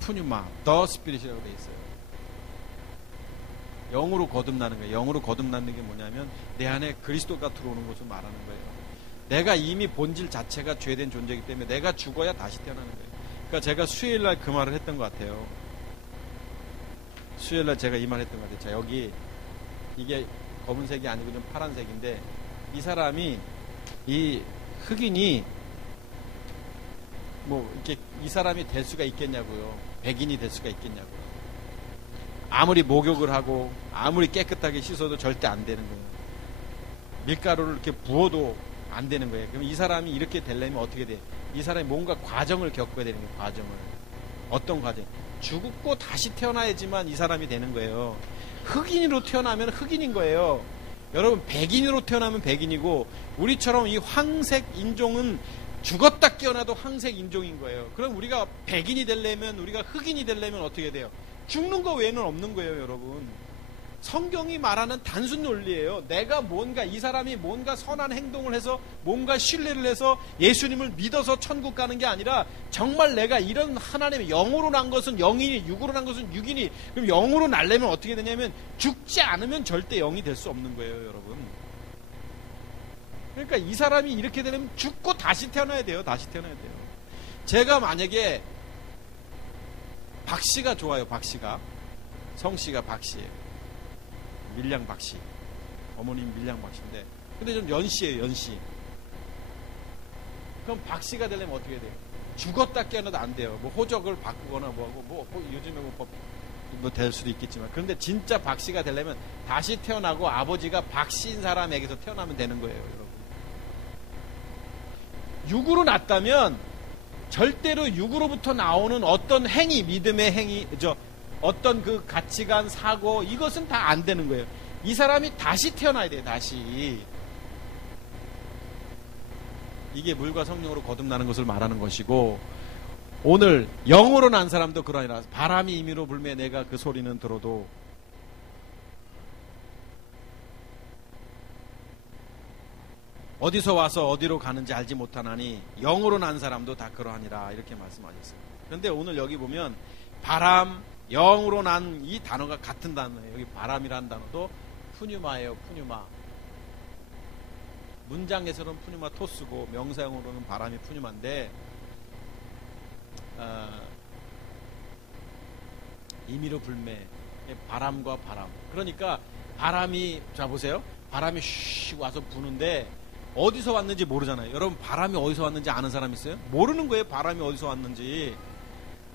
푸뉴마, 더 스피릿이라고 돼 있어요. 영으로 거듭나는 거예요. 영으로 거듭나는 게 뭐냐면 내 안에 그리스도가 들어오는 것을 말하는 거예요. 내가 이미 본질 자체가 죄된 존재이기 때문에 내가 죽어야 다시 태어나는 거예요. 그러니까 제가 수요일날 그 말을 했던 것 같아요. 수요일날 제가 이 말 했던 것 같아요. 자, 여기 이게 검은색이 아니고 좀 파란색인데, 이 사람이, 이 흑인이 뭐 이렇게 이 사람이 될 수가 있겠냐고요. 백인이 될 수가 있겠냐고요. 아무리 목욕을 하고 아무리 깨끗하게 씻어도 절대 안 되는 거예요. 밀가루를 이렇게 부어도 안 되는 거예요. 그럼 이 사람이 이렇게 되려면 어떻게 돼? 이 사람이 뭔가 과정을 겪어야 되는 거예요. 과정을. 어떤 과정? 죽고 다시 태어나야지만 이 사람이 되는 거예요. 흑인으로 태어나면 흑인인 거예요. 여러분, 백인으로 태어나면 백인이고, 우리처럼 이 황색 인종은 죽었다 깨어나도 황색 인종인 거예요. 그럼 우리가 백인이 되려면, 우리가 흑인이 되려면 어떻게 돼요? 죽는 거 외에는 없는 거예요, 여러분. 성경이 말하는 단순 논리예요. 내가 뭔가, 이 사람이 뭔가 선한 행동을 해서, 뭔가 신뢰를 해서 예수님을 믿어서 천국 가는 게 아니라, 정말 내가 이런 하나님의 영으로 난 것은 영이니 육으로 난 것은 육이니, 그럼 영으로 날려면 어떻게 되냐면 죽지 않으면 절대 영이 될 수 없는 거예요, 여러분. 그러니까 이 사람이 이렇게 되려면 죽고 다시 태어나야 돼요. 다시 태어나야 돼요. 제가 만약에 박씨가 좋아요. 박씨가, 성씨가 박씨예요. 밀양 박씨, 어머님 밀양 박씨인데, 근데 좀 연씨예요. 연씨. 그럼 박씨가 되려면 어떻게 돼요? 죽었다 깨어나도 안 돼요. 뭐 호적을 바꾸거나 뭐하고, 뭐 요즘에 뭐 될 수도 있겠지만, 그런데 진짜 박씨가 되려면 다시 태어나고 아버지가 박씨인 사람에게서 태어나면 되는 거예요, 여러분. 육으로 났다면 절대로 육으로부터 나오는 어떤 행위, 믿음의 행위, 어떤 그 가치관, 사고, 이것은 다 안 되는 거예요. 이 사람이 다시 태어나야 돼요, 다시. 이게 물과 성령으로 거듭나는 것을 말하는 것이고, 오늘 영으로 난 사람도 그러니라. 바람이 임의로 불매 내가 그 소리는 들어도 어디서 와서 어디로 가는지 알지 못하나니 영으로 난 사람도 다 그러하니라, 이렇게 말씀하셨어요. 그런데 오늘 여기 보면 바람, 영으로 난 이 단어가 같은 단어예요. 여기 바람이라는 단어도 푸뉴마예요. 푸뉴마. 문장에서는 푸뉴마 토스고 명사용으로는 바람이 푸뉴마인데, 임의로 불매, 바람과 바람. 그러니까 바람이, 자 보세요, 바람이 슉 와서 부는데 어디서 왔는지 모르잖아요. 여러분, 바람이 어디서 왔는지 아는 사람 있어요? 모르는 거예요. 바람이 어디서 왔는지.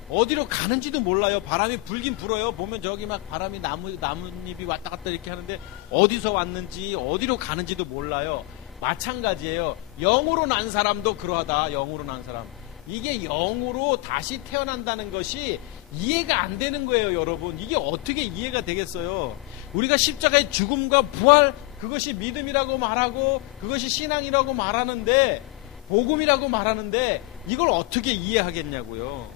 어디로 가는지도 몰라요. 바람이 불긴 불어요. 보면 저기 막 바람이 나뭇잎이 왔다 갔다 이렇게 하는데 어디서 왔는지 어디로 가는지도 몰라요. 마찬가지예요. 영으로 난 사람도 그러하다. 영으로 난 사람. 이게 영으로 다시 태어난다는 것이 이해가 안 되는 거예요, 여러분. 이게 어떻게 이해가 되겠어요? 우리가 십자가의 죽음과 부활, 그것이 믿음이라고 말하고 그것이 신앙이라고 말하는데, 복음이라고 말하는데 이걸 어떻게 이해하겠냐고요.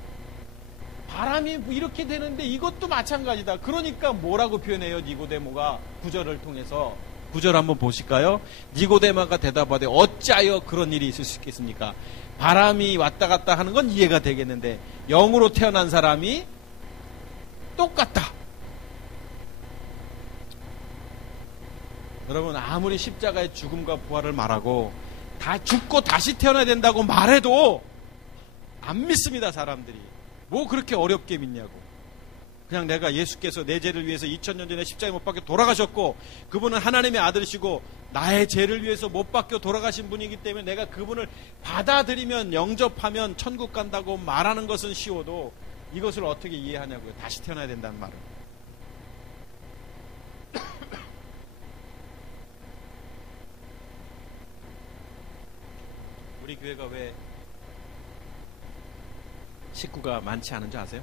바람이 이렇게 되는데 이것도 마찬가지다. 그러니까 뭐라고 표현해요, 니고데모가 구절을 통해서. 구절 한번 보실까요? 니고데모가 대답하되 어찌하여 그런 일이 있을 수 있겠습니까? 바람이 왔다 갔다 하는 건 이해가 되겠는데 영으로 태어난 사람이 똑같다. 여러분, 아무리 십자가의 죽음과 부활을 말하고 다 죽고 다시 태어나야 된다고 말해도 안 믿습니다, 사람들이. 뭐 그렇게 어렵게 믿냐고. 그냥 내가 예수께서 내 죄를 위해서 2000년 전에 십자가에 못 박혀 돌아가셨고 그분은 하나님의 아들이시고 나의 죄를 위해서 못 박혀 돌아가신 분이기 때문에 내가 그분을 받아들이면, 영접하면 천국 간다고 말하는 것은 쉬워도 이것을 어떻게 이해하냐고요. 다시 태어나야 된다는 말을. 우리 교회가 왜 식구가 많지 않은 줄 아세요?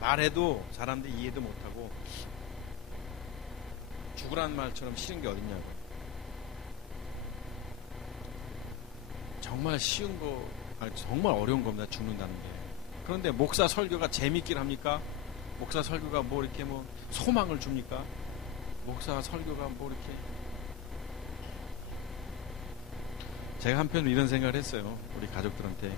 말해도 사람들이 이해도 못하고 죽으라는 말처럼 싫은 게 어딨냐고. 정말 쉬운 거, 아니 정말 어려운 겁니다, 죽는다는 게. 그런데 목사 설교가 재밌긴 합니까? 목사 설교가 뭐 이렇게 뭐 소망을 줍니까? 목사 설교가 뭐 이렇게. 제가 한편으로 이런 생각을 했어요, 우리 가족들한테.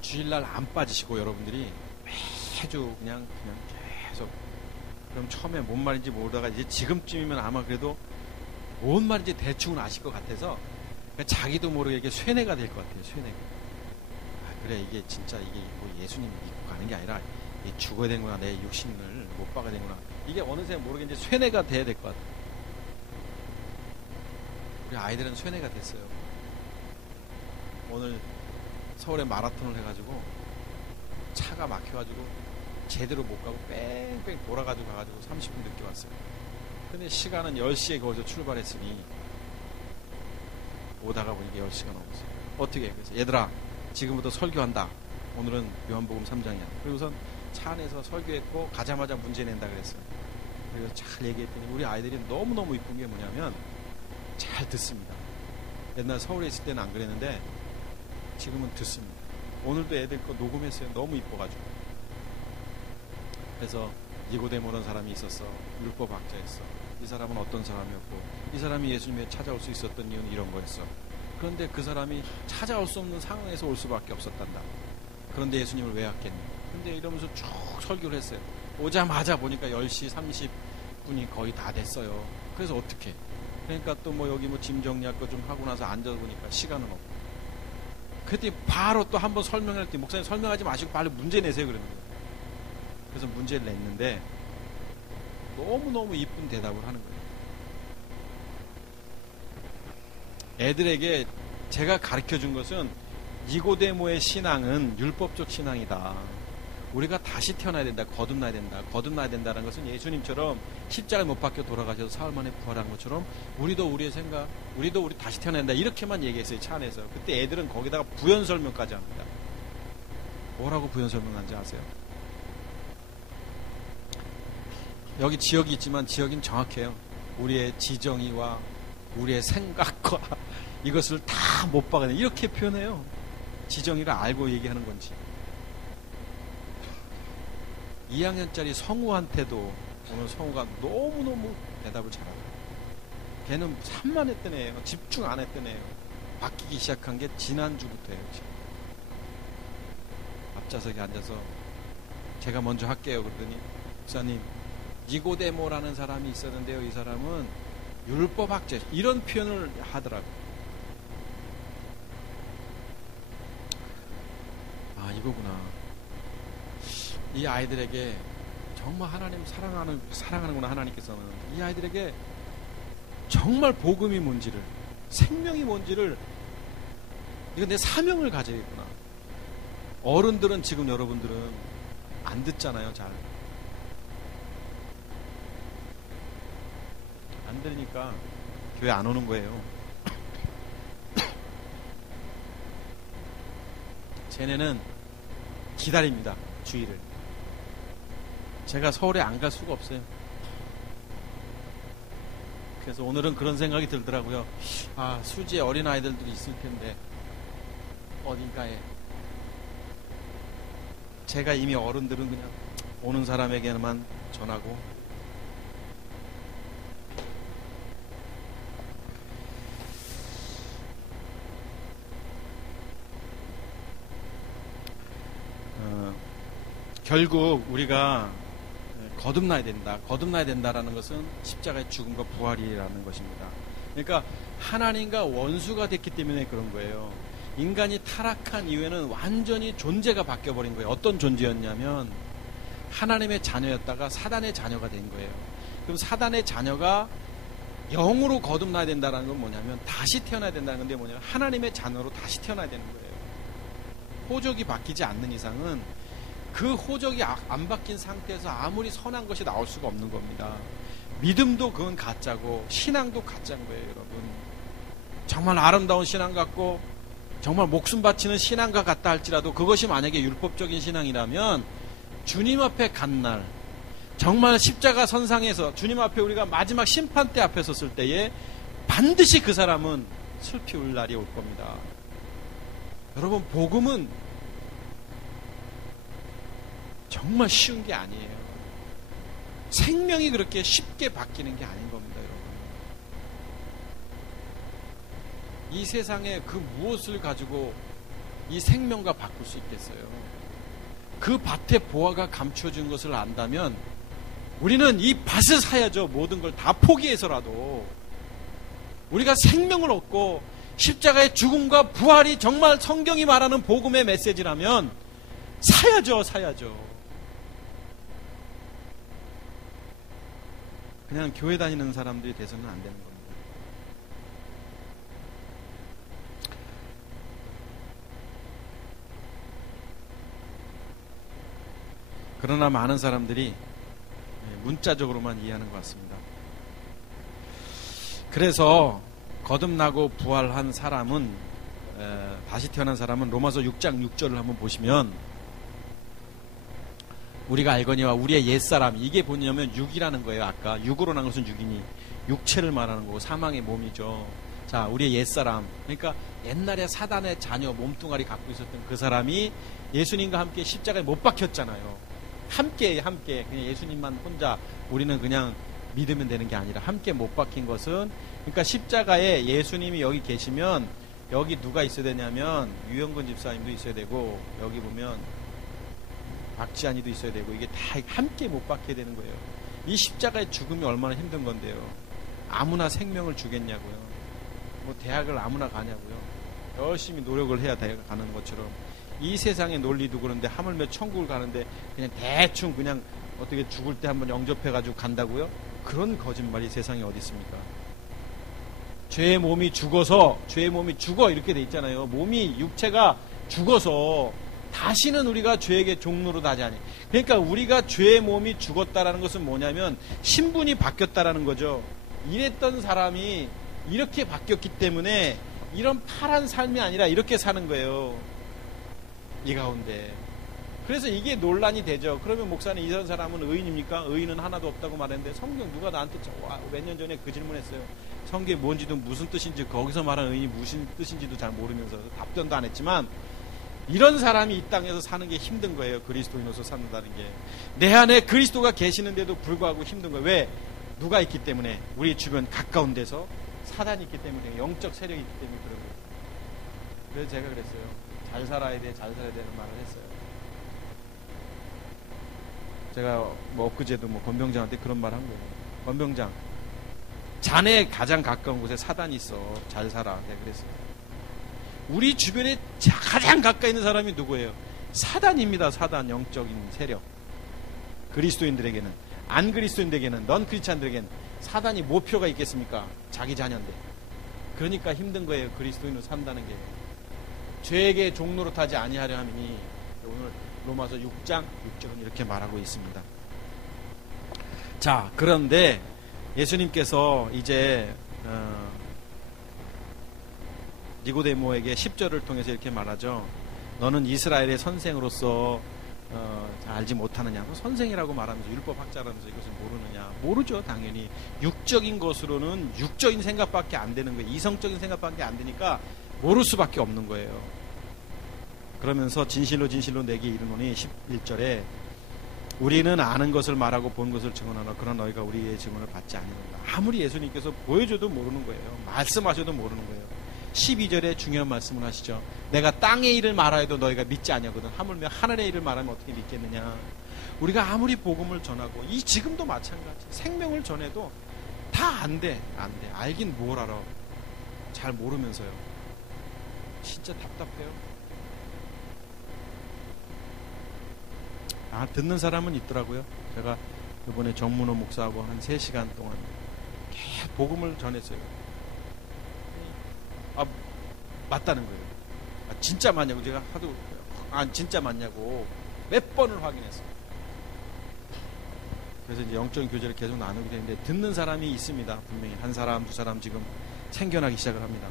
주일날 안 빠지시고 여러분들이 매주 그냥 계속, 그럼 처음에 뭔 말인지 모르다가 이제 지금쯤이면 아마 그래도 뭔 말인지 대충은 아실 것 같아서 자기도 모르게 이렇게 쇠뇌가 될 것 같아요. 쇠뇌가. 아, 그래, 이게 진짜 이게 뭐 예수님 믿고 가는 게 아니라 죽어야 되는구나, 내 육신을 못 박아야 되는구나. 이게 어느새 모르게 이제 쇠뇌가 돼야 될 것 같아요. 우리 아이들은 쇠뇌가 됐어요. 오늘 서울에 마라톤을 해가지고 차가 막혀가지고 제대로 못 가고 뺑뺑 돌아가지고 가가지고 30분 늦게 왔어요. 근데 시간은 10시에 거기서 출발했으니 오다가 보니까 10시가 넘었어요. 어떻게 해? 그래서 얘들아, 지금부터 설교한다. 오늘은 요한복음 3장이야. 그리고선 차 안에서 설교했고 가자마자 문제 낸다 그랬어요. 그래서 잘 얘기했더니 우리 아이들이 너무너무 이쁜 게 뭐냐면 잘 듣습니다. 옛날 서울에 있을 때는 안 그랬는데 지금은 듣습니다. 오늘도 애들 거 녹음했어요. 너무 이뻐가지고. 그래서 니고데모라는 사람이 있었어. 율법 학자였어. 이 사람은 어떤 사람이었고 이 사람이 예수님에 찾아올 수 있었던 이유는 이런 거였어. 그런데 그 사람이 찾아올 수 없는 상황에서 올 수밖에 없었단다. 그런데 예수님을 왜 왔겠니? 근데 이러면서 쭉 설교를 했어요. 오자마자 보니까 10시 30분이 거의 다 됐어요. 그래서 어떻게? 그러니까 또 뭐 여기 뭐 짐 정리할 거 좀 하고 나서 앉아보니까 시간은 없고. 그때 바로 또 한번 설명할 때 목사님 설명하지 마시고 빨리 문제 내세요 그러는 거예요. 그래서 문제를 냈는데 너무너무 이쁜 대답을 하는 거예요. 애들에게 제가 가르쳐준 것은 니고데모의 신앙은 율법적 신앙이다. 우리가 다시 태어나야 된다, 거듭나야 된다. 거듭나야 된다는 것은 예수님처럼 십자가에 못 박혀 돌아가셔서 사흘 만에 부활한 것처럼 우리도 우리 다시 태어나야 된다. 이렇게만 얘기했어요, 차 안에서. 그때 애들은 거기다가 부연 설명까지 합니다. 뭐라고 부연 설명하는지 아세요? 여기 지역이 있지만 지역은 정확해요. 우리의 지정의와 우리의 생각과 이것을 다 못 박아내. 이렇게 표현해요. 지정의를 알고 얘기하는 건지. 2학년짜리 성우한테도 오늘 성우가 너무너무 대답을 잘하더라고요. 걔는 산만 했던 애예요. 집중 안 했던 애예요. 바뀌기 시작한 게 지난주부터예요. 지금. 앞좌석에 앉아서 제가 먼저 할게요. 그러더니 목사님, 니고데모라는 사람이 있었는데요. 이 사람은 율법학자, 이런 표현을 하더라고요. 아, 이거구나. 이 아이들에게 정말 하나님 사랑하는구나. 하나님께서는 이 아이들에게 정말 복음이 뭔지를, 생명이 뭔지를, 이건 내 사명을 가져야겠구나. 어른들은, 지금 여러분들은 안 듣잖아요. 잘 안 들으니까 교회 안 오는 거예요. 쟤네는 기다립니다, 주일을. 제가 서울에 안 갈 수가 없어요. 그래서 오늘은 그런 생각이 들더라고요. 아, 수지에 어린아이들도 있을 텐데 어딘가에. 제가 이미 어른들은 그냥 오는 사람에게만 전하고, 결국 우리가 거듭나야 된다. 거듭나야 된다라는 것은 십자가의 죽음과 부활이라는 것입니다. 그러니까 하나님과 원수가 됐기 때문에 그런 거예요. 인간이 타락한 이후에는 완전히 존재가 바뀌어버린 거예요. 어떤 존재였냐면 하나님의 자녀였다가 사단의 자녀가 된 거예요. 그럼 사단의 자녀가 영으로 거듭나야 된다는 건 뭐냐면 다시 태어나야 된다는 건데 뭐냐면 하나님의 자녀로 다시 태어나야 되는 거예요. 호적이 바뀌지 않는 이상은 그 호적이 안 바뀐 상태에서 아무리 선한 것이 나올 수가 없는 겁니다. 믿음도 그건 가짜고 신앙도 가짜인 거예요, 여러분. 정말 아름다운 신앙 같고 정말 목숨 바치는 신앙과 같다 할지라도 그것이 만약에 율법적인 신앙이라면 주님 앞에 간 날, 정말 십자가 선상에서 주님 앞에 우리가 마지막 심판대 앞에 섰을 때에 반드시 그 사람은 슬피 울 날이 올 겁니다. 여러분, 복음은 정말 쉬운 게 아니에요. 생명이 그렇게 쉽게 바뀌는 게 아닌 겁니다, 여러분. 이 세상에 그 무엇을 가지고 이 생명과 바꿀 수 있겠어요? 그 밭의 보화가 감춰진 것을 안다면 우리는 이 밭을 사야죠. 모든 걸 다 포기해서라도. 우리가 생명을 얻고 십자가의 죽음과 부활이 정말 성경이 말하는 복음의 메시지라면 사야죠. 그냥 교회 다니는 사람들이 돼서는 안 되는 겁니다. 그러나 많은 사람들이 문자적으로만 이해하는 것 같습니다. 그래서 거듭나고 부활한 사람은, 다시 태어난 사람은 로마서 6장 6절을 한번 보시면 우리가 알거니와 우리의 옛사람, 이게 뭐냐면 육이라는 거예요. 아까 육으로 난 것은 육이니 육체를 말하는 거고 사망의 몸이죠. 자, 우리의 옛사람, 그러니까 옛날에 사단의 자녀 몸뚱아리 갖고 있었던 그 사람이 예수님과 함께 십자가에 못 박혔잖아요. 함께 그냥 예수님만 혼자 우리는 그냥 믿으면 되는 게 아니라 함께 못 박힌 것은, 그러니까 십자가에 예수님이 여기 계시면 여기 누가 있어야 되냐면 유영근 집사님도 있어야 되고, 여기 보면 박지한이도 있어야 되고, 이게 다 함께 못 박혀야 되는 거예요. 이 십자가의 죽음이 얼마나 힘든 건데요. 아무나 생명을 주겠냐고요. 뭐 대학을 아무나 가냐고요. 열심히 노력을 해야 가는 것처럼 이 세상의 논리도 그런데 하물며 천국을 가는데 그냥 대충 그냥 어떻게 죽을 때 한번 영접해가지고 간다고요? 그런 거짓말이 세상에 어디 있습니까? 죄의 몸이 죽어 이렇게 돼 있잖아요. 몸이, 육체가 죽어서 다시는 우리가 죄에게 종로로 하지 아니. 그러니까 우리가 죄의 몸이 죽었다라는 것은 뭐냐면 신분이 바뀌었다라는 거죠. 이랬던 사람이 이렇게 바뀌었기 때문에 이런 파란 삶이 아니라 이렇게 사는 거예요. 이 가운데. 그래서 이게 논란이 되죠. 그러면 목사님, 이런 사람은 의인입니까? 의인은 하나도 없다고 말했는데 성경 누가 나한테 몇 년 전에 그 질문했어요. 성경이 뭔지도 무슨 뜻인지, 거기서 말하는 의인이 무슨 뜻인지도 잘 모르면서 답변도 안 했지만, 이런 사람이 이 땅에서 사는 게 힘든 거예요. 그리스도인으로서 산다는 게. 내 안에 그리스도가 계시는데도 불구하고 힘든 거예요. 왜? 누가 있기 때문에. 우리 주변 가까운 데서 사단이 있기 때문에, 영적 세력이 있기 때문에 그런 거예요. 그래서 제가 그랬어요. 잘 살아야 돼, 잘 살아야 되는 말을 했어요. 제가 엊그제도 권병장한테 그런 말 한 거예요. 권병장, 자네 가장 가까운 곳에 사단이 있어. 잘 살아. 내가 그랬어요. 우리 주변에 가장 가까이 있는 사람이 누구예요? 사단입니다. 사단, 영적인 세력. 그리스도인들에게는, 안 그리스도인들에게는, 넌 크리스찬들에게는 사단이 목표가 있겠습니까? 자기 자녀인데. 그러니까 힘든 거예요. 그리스도인으로 산다는 게. 죄에게 종로로 타지 아니하려 함이니, 오늘 로마서 6장 6절은 이렇게 말하고 있습니다. 자, 그런데 예수님께서 이제 니고데모에게 10절을 통해서 이렇게 말하죠. 너는 이스라엘의 선생으로서 알지 못하느냐. 선생이라고 말하면서, 율법학자라면서 이것을 모르느냐. 모르죠. 당연히 육적인 것으로는 육적인 생각밖에 안 되는 거예요. 이성적인 생각밖에 안 되니까 모를 수밖에 없는 거예요. 그러면서 진실로 진실로 내게 이르노니 11절에 우리는 아는 것을 말하고 본 것을 증언하나 그러나 너희가 우리의 증언을 받지 아니하는가. 아무리 예수님께서 보여줘도 모르는 거예요. 말씀하셔도 모르는 거예요. 12절에 중요한 말씀을 하시죠. 내가 땅의 일을 말하여도 너희가 믿지 아니하거든. 하물며 하늘의 일을 말하면 어떻게 믿겠느냐. 우리가 아무리 복음을 전하고, 이 지금도 마찬가지. 생명을 전해도 다 안 돼. 안 돼. 알긴 뭘 알아. 잘 모르면서요. 진짜 답답해요. 듣는 사람은 있더라고요. 제가 이번에 정문호 목사하고 한 3시간 동안 계속 복음을 전했어요. 맞다는 거예요. 진짜 맞냐고. 제가 하도 진짜 맞냐고 몇 번을 확인했어요. 그래서 이제 영적인 교제를 계속 나누게 되는데, 듣는 사람이 있습니다. 분명히 한 사람, 두 사람 지금 생겨나기 시작을 합니다.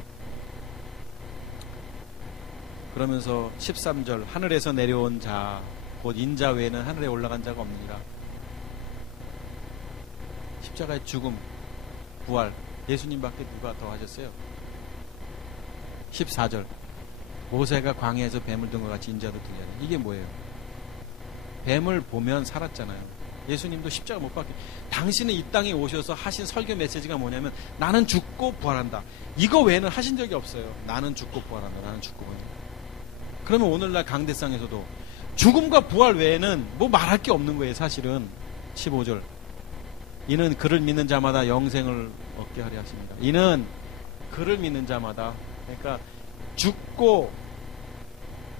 그러면서 13절, 하늘에서 내려온 자 곧 인자 외에는 하늘에 올라간 자가 없느니라. 십자가의 죽음, 부활, 예수님밖에 누가 더 하셨어요? 14절, 모세가 광야에서 뱀을 든 것 같이 인자도 들려라. 이게 뭐예요? 뱀을 보면 살았잖아요. 예수님도 십자가 못 박혀. 당신은 이 땅에 오셔서 하신 설교 메시지가 뭐냐면, 나는 죽고 부활한다. 이거 외에는 하신 적이 없어요. 나는 죽고 부활한다. 나는 죽고 부활한다. 그러면 오늘날 강대상에서도 죽음과 부활 외에는 뭐 말할 게 없는 거예요. 사실은. 15절, 이는 그를 믿는 자마다 영생을 얻게 하려 하십니다. 이는 그를 믿는 자마다, 그러니까 죽고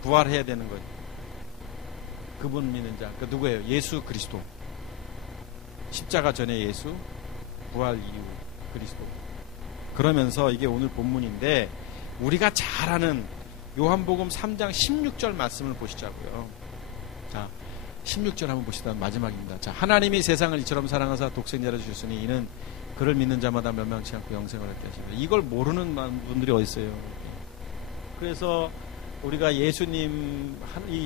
부활해야 되는 거예요. 그분 믿는 자. 그 누구예요? 예수 그리스도. 십자가 전에 예수, 부활 이후 그리스도. 그러면서 이게 오늘 본문인데, 우리가 잘 아는 요한복음 3장 16절 말씀을 보시자고요. 자, 16절 한번 보시다. 마지막입니다. 자, 하나님이 세상을 이처럼 사랑하사 독생자를 주셨으니 이는 그를 믿는 자마다 멸망치 않고 영생을 얻게 하십니다. 이걸 모르는 분들이 어디 있어요? 그래서 우리가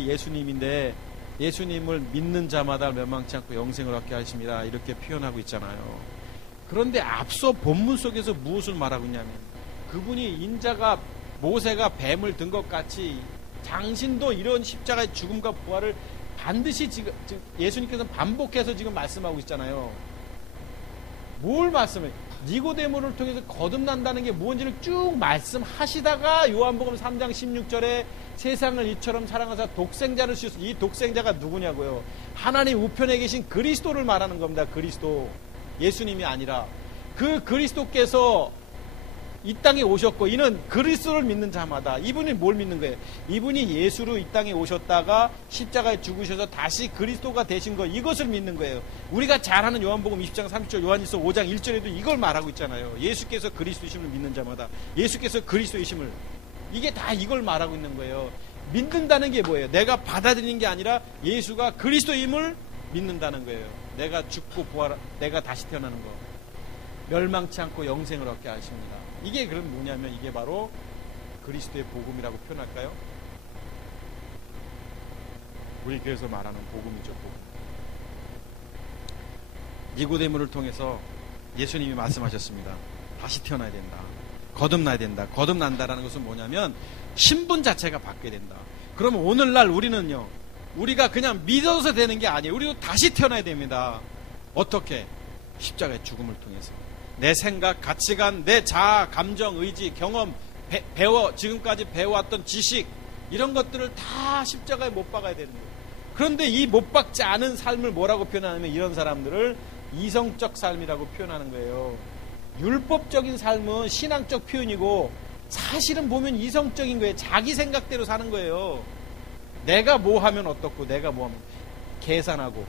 예수님인데, 예수님을 믿는 자마다 멸망치 않고 영생을 얻게 하십니다. 이렇게 표현하고 있잖아요. 그런데 앞서 본문 속에서 무엇을 말하고 있냐면, 그분이 인자가, 모세가 뱀을 든 것 같이 당신도 이런 십자가의 죽음과 부활을 반드시 지금 예수님께서는 반복해서 지금 말씀하고 있잖아요. 뭘 말씀해? 니고데모를 통해서 거듭난다는 게 뭔지를 쭉 말씀하시다가 요한복음 3장 16절에 세상을 이처럼 사랑하사 독생자를 주셨어요. 이 독생자가 누구냐고요? 하나님 우편에 계신 그리스도를 말하는 겁니다. 그리스도. 예수님이 아니라. 그 그리스도께서 이 땅에 오셨고, 이는 그리스도를 믿는 자마다. 이분이 뭘 믿는 거예요? 이분이 예수로 이 땅에 오셨다가 십자가에 죽으셔서 다시 그리스도가 되신 거, 이것을 믿는 거예요. 우리가 잘 아는 요한복음 20장 30절, 요한일서 5장 1절에도 이걸 말하고 있잖아요. 예수께서 그리스도이심을 믿는 자마다. 예수께서 그리스도이심을. 이게 다 이걸 말하고 있는 거예요. 믿는다는 게 뭐예요? 내가 받아들이는 게 아니라 예수가 그리스도임을 믿는다는 거예요. 내가 죽고 부활, 내가 다시 태어나는 거. 멸망치 않고 영생을 얻게 하십니다. 이게 그럼 뭐냐면 이게 바로 그리스도의 복음이라고 표현할까요? 우리 교회에서 말하는 복음이죠. 복음. 니고데모를 통해서 예수님이 말씀하셨습니다. 다시 태어나야 된다. 거듭나야 된다. 거듭난다라는 것은 뭐냐면 신분 자체가 바뀌어야 된다. 그러면 오늘날 우리는요, 우리가 그냥 믿어서 되는 게 아니에요. 우리도 다시 태어나야 됩니다. 어떻게? 십자가의 죽음을 통해서. 내 생각, 가치관, 내 자아, 감정, 의지, 경험, 지금까지 배워왔던 지식, 이런 것들을 다 십자가에 못 박아야 되는 거예요. 그런데 이 못 박지 않은 삶을 뭐라고 표현하냐면 이런 사람들을 이성적 삶이라고 표현하는 거예요. 율법적인 삶은 신앙적 표현이고 사실은 보면 이성적인 거예요. 자기 생각대로 사는 거예요. 내가 뭐 하면 어떻고 내가 뭐 하면 계산하고.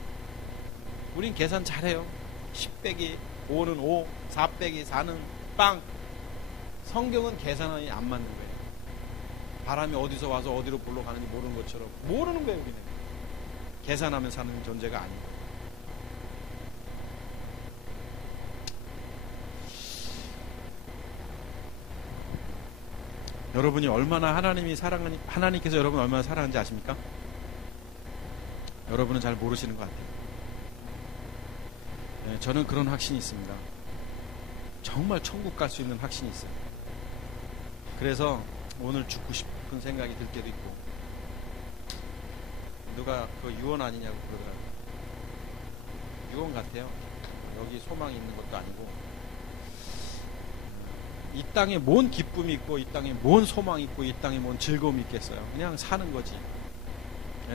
우린 계산 잘해요. 10 빼기 5는 5, 4 빼기 4는 빵. 성경은 계산이 안 맞는 거예요. 바람이 어디서 와서 어디로 불러 가는지 모르는 것처럼 모르는 거예요. 우리는 계산하면 사는 존재가 아니에요. 여러분이 얼마나 하나님께서 여러분 얼마나 사랑하는지 아십니까? 여러분은 잘 모르시는 것 같아요. 네, 저는 그런 확신이 있습니다. 정말 천국 갈 수 있는 확신이 있어요. 그래서 오늘 죽고 싶은 생각이 들 때도 있고, 누가 그거 유언 아니냐고 그러더라고요. 유언 같아요. 여기 소망이 있는 것도 아니고, 이 땅에 뭔 기쁨이 있고 이 땅에 뭔 소망이 있고 이 땅에 뭔 즐거움이 있겠어요. 그냥 사는 거지.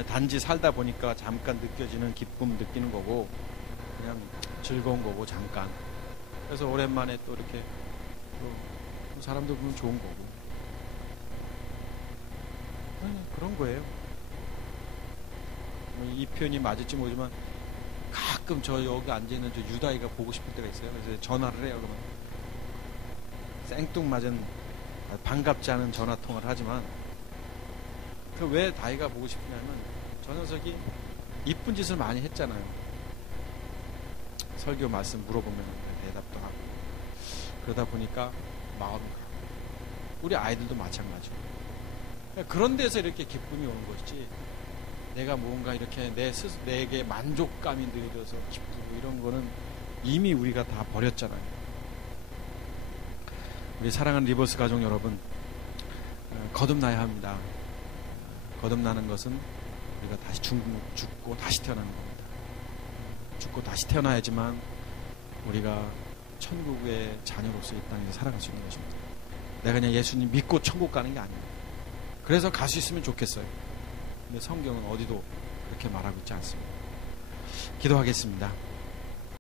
단지 살다 보니까 잠깐 느껴지는 기쁨 느끼는 거고 그냥 즐거운 거고 잠깐. 그래서 오랜만에 또 이렇게 또 사람들 보면 좋은 거고 그런 거예요. 이 표현이 맞을지 모르지만 가끔 저 여기 앉아있는 저 유다이가 보고 싶을 때가 있어요. 그래서 전화를 해요. 그러면 생뚱맞은 반갑지 않은 전화통화를 하지만 그 왜 다이가 보고 싶냐면 저 녀석이 이쁜 짓을 많이 했잖아요. 설교 말씀 물어보면 대답도 하고 그러다 보니까 마음이 가고 우리 아이들도 마찬가지고 그런 데서 이렇게 기쁨이 오는 것이지 내가 뭔가 이렇게 내게 만족감이 느껴져서 기쁘고 이런 거는 이미 우리가 다 버렸잖아요. 우리 사랑하는 리버스 가족 여러분, 거듭나야 합니다. 거듭나는 것은 우리가 다시 죽고 다시 태어나는 겁니다. 죽고 다시 태어나야지만 우리가 천국의 자녀로서 이 땅에서 살아갈 수 있는 것입니다. 내가 그냥 예수님 믿고 천국 가는 게 아니에요. 그래서 갈 수 있으면 좋겠어요. 근데 성경은 어디도 그렇게 말하고 있지 않습니다. 기도하겠습니다.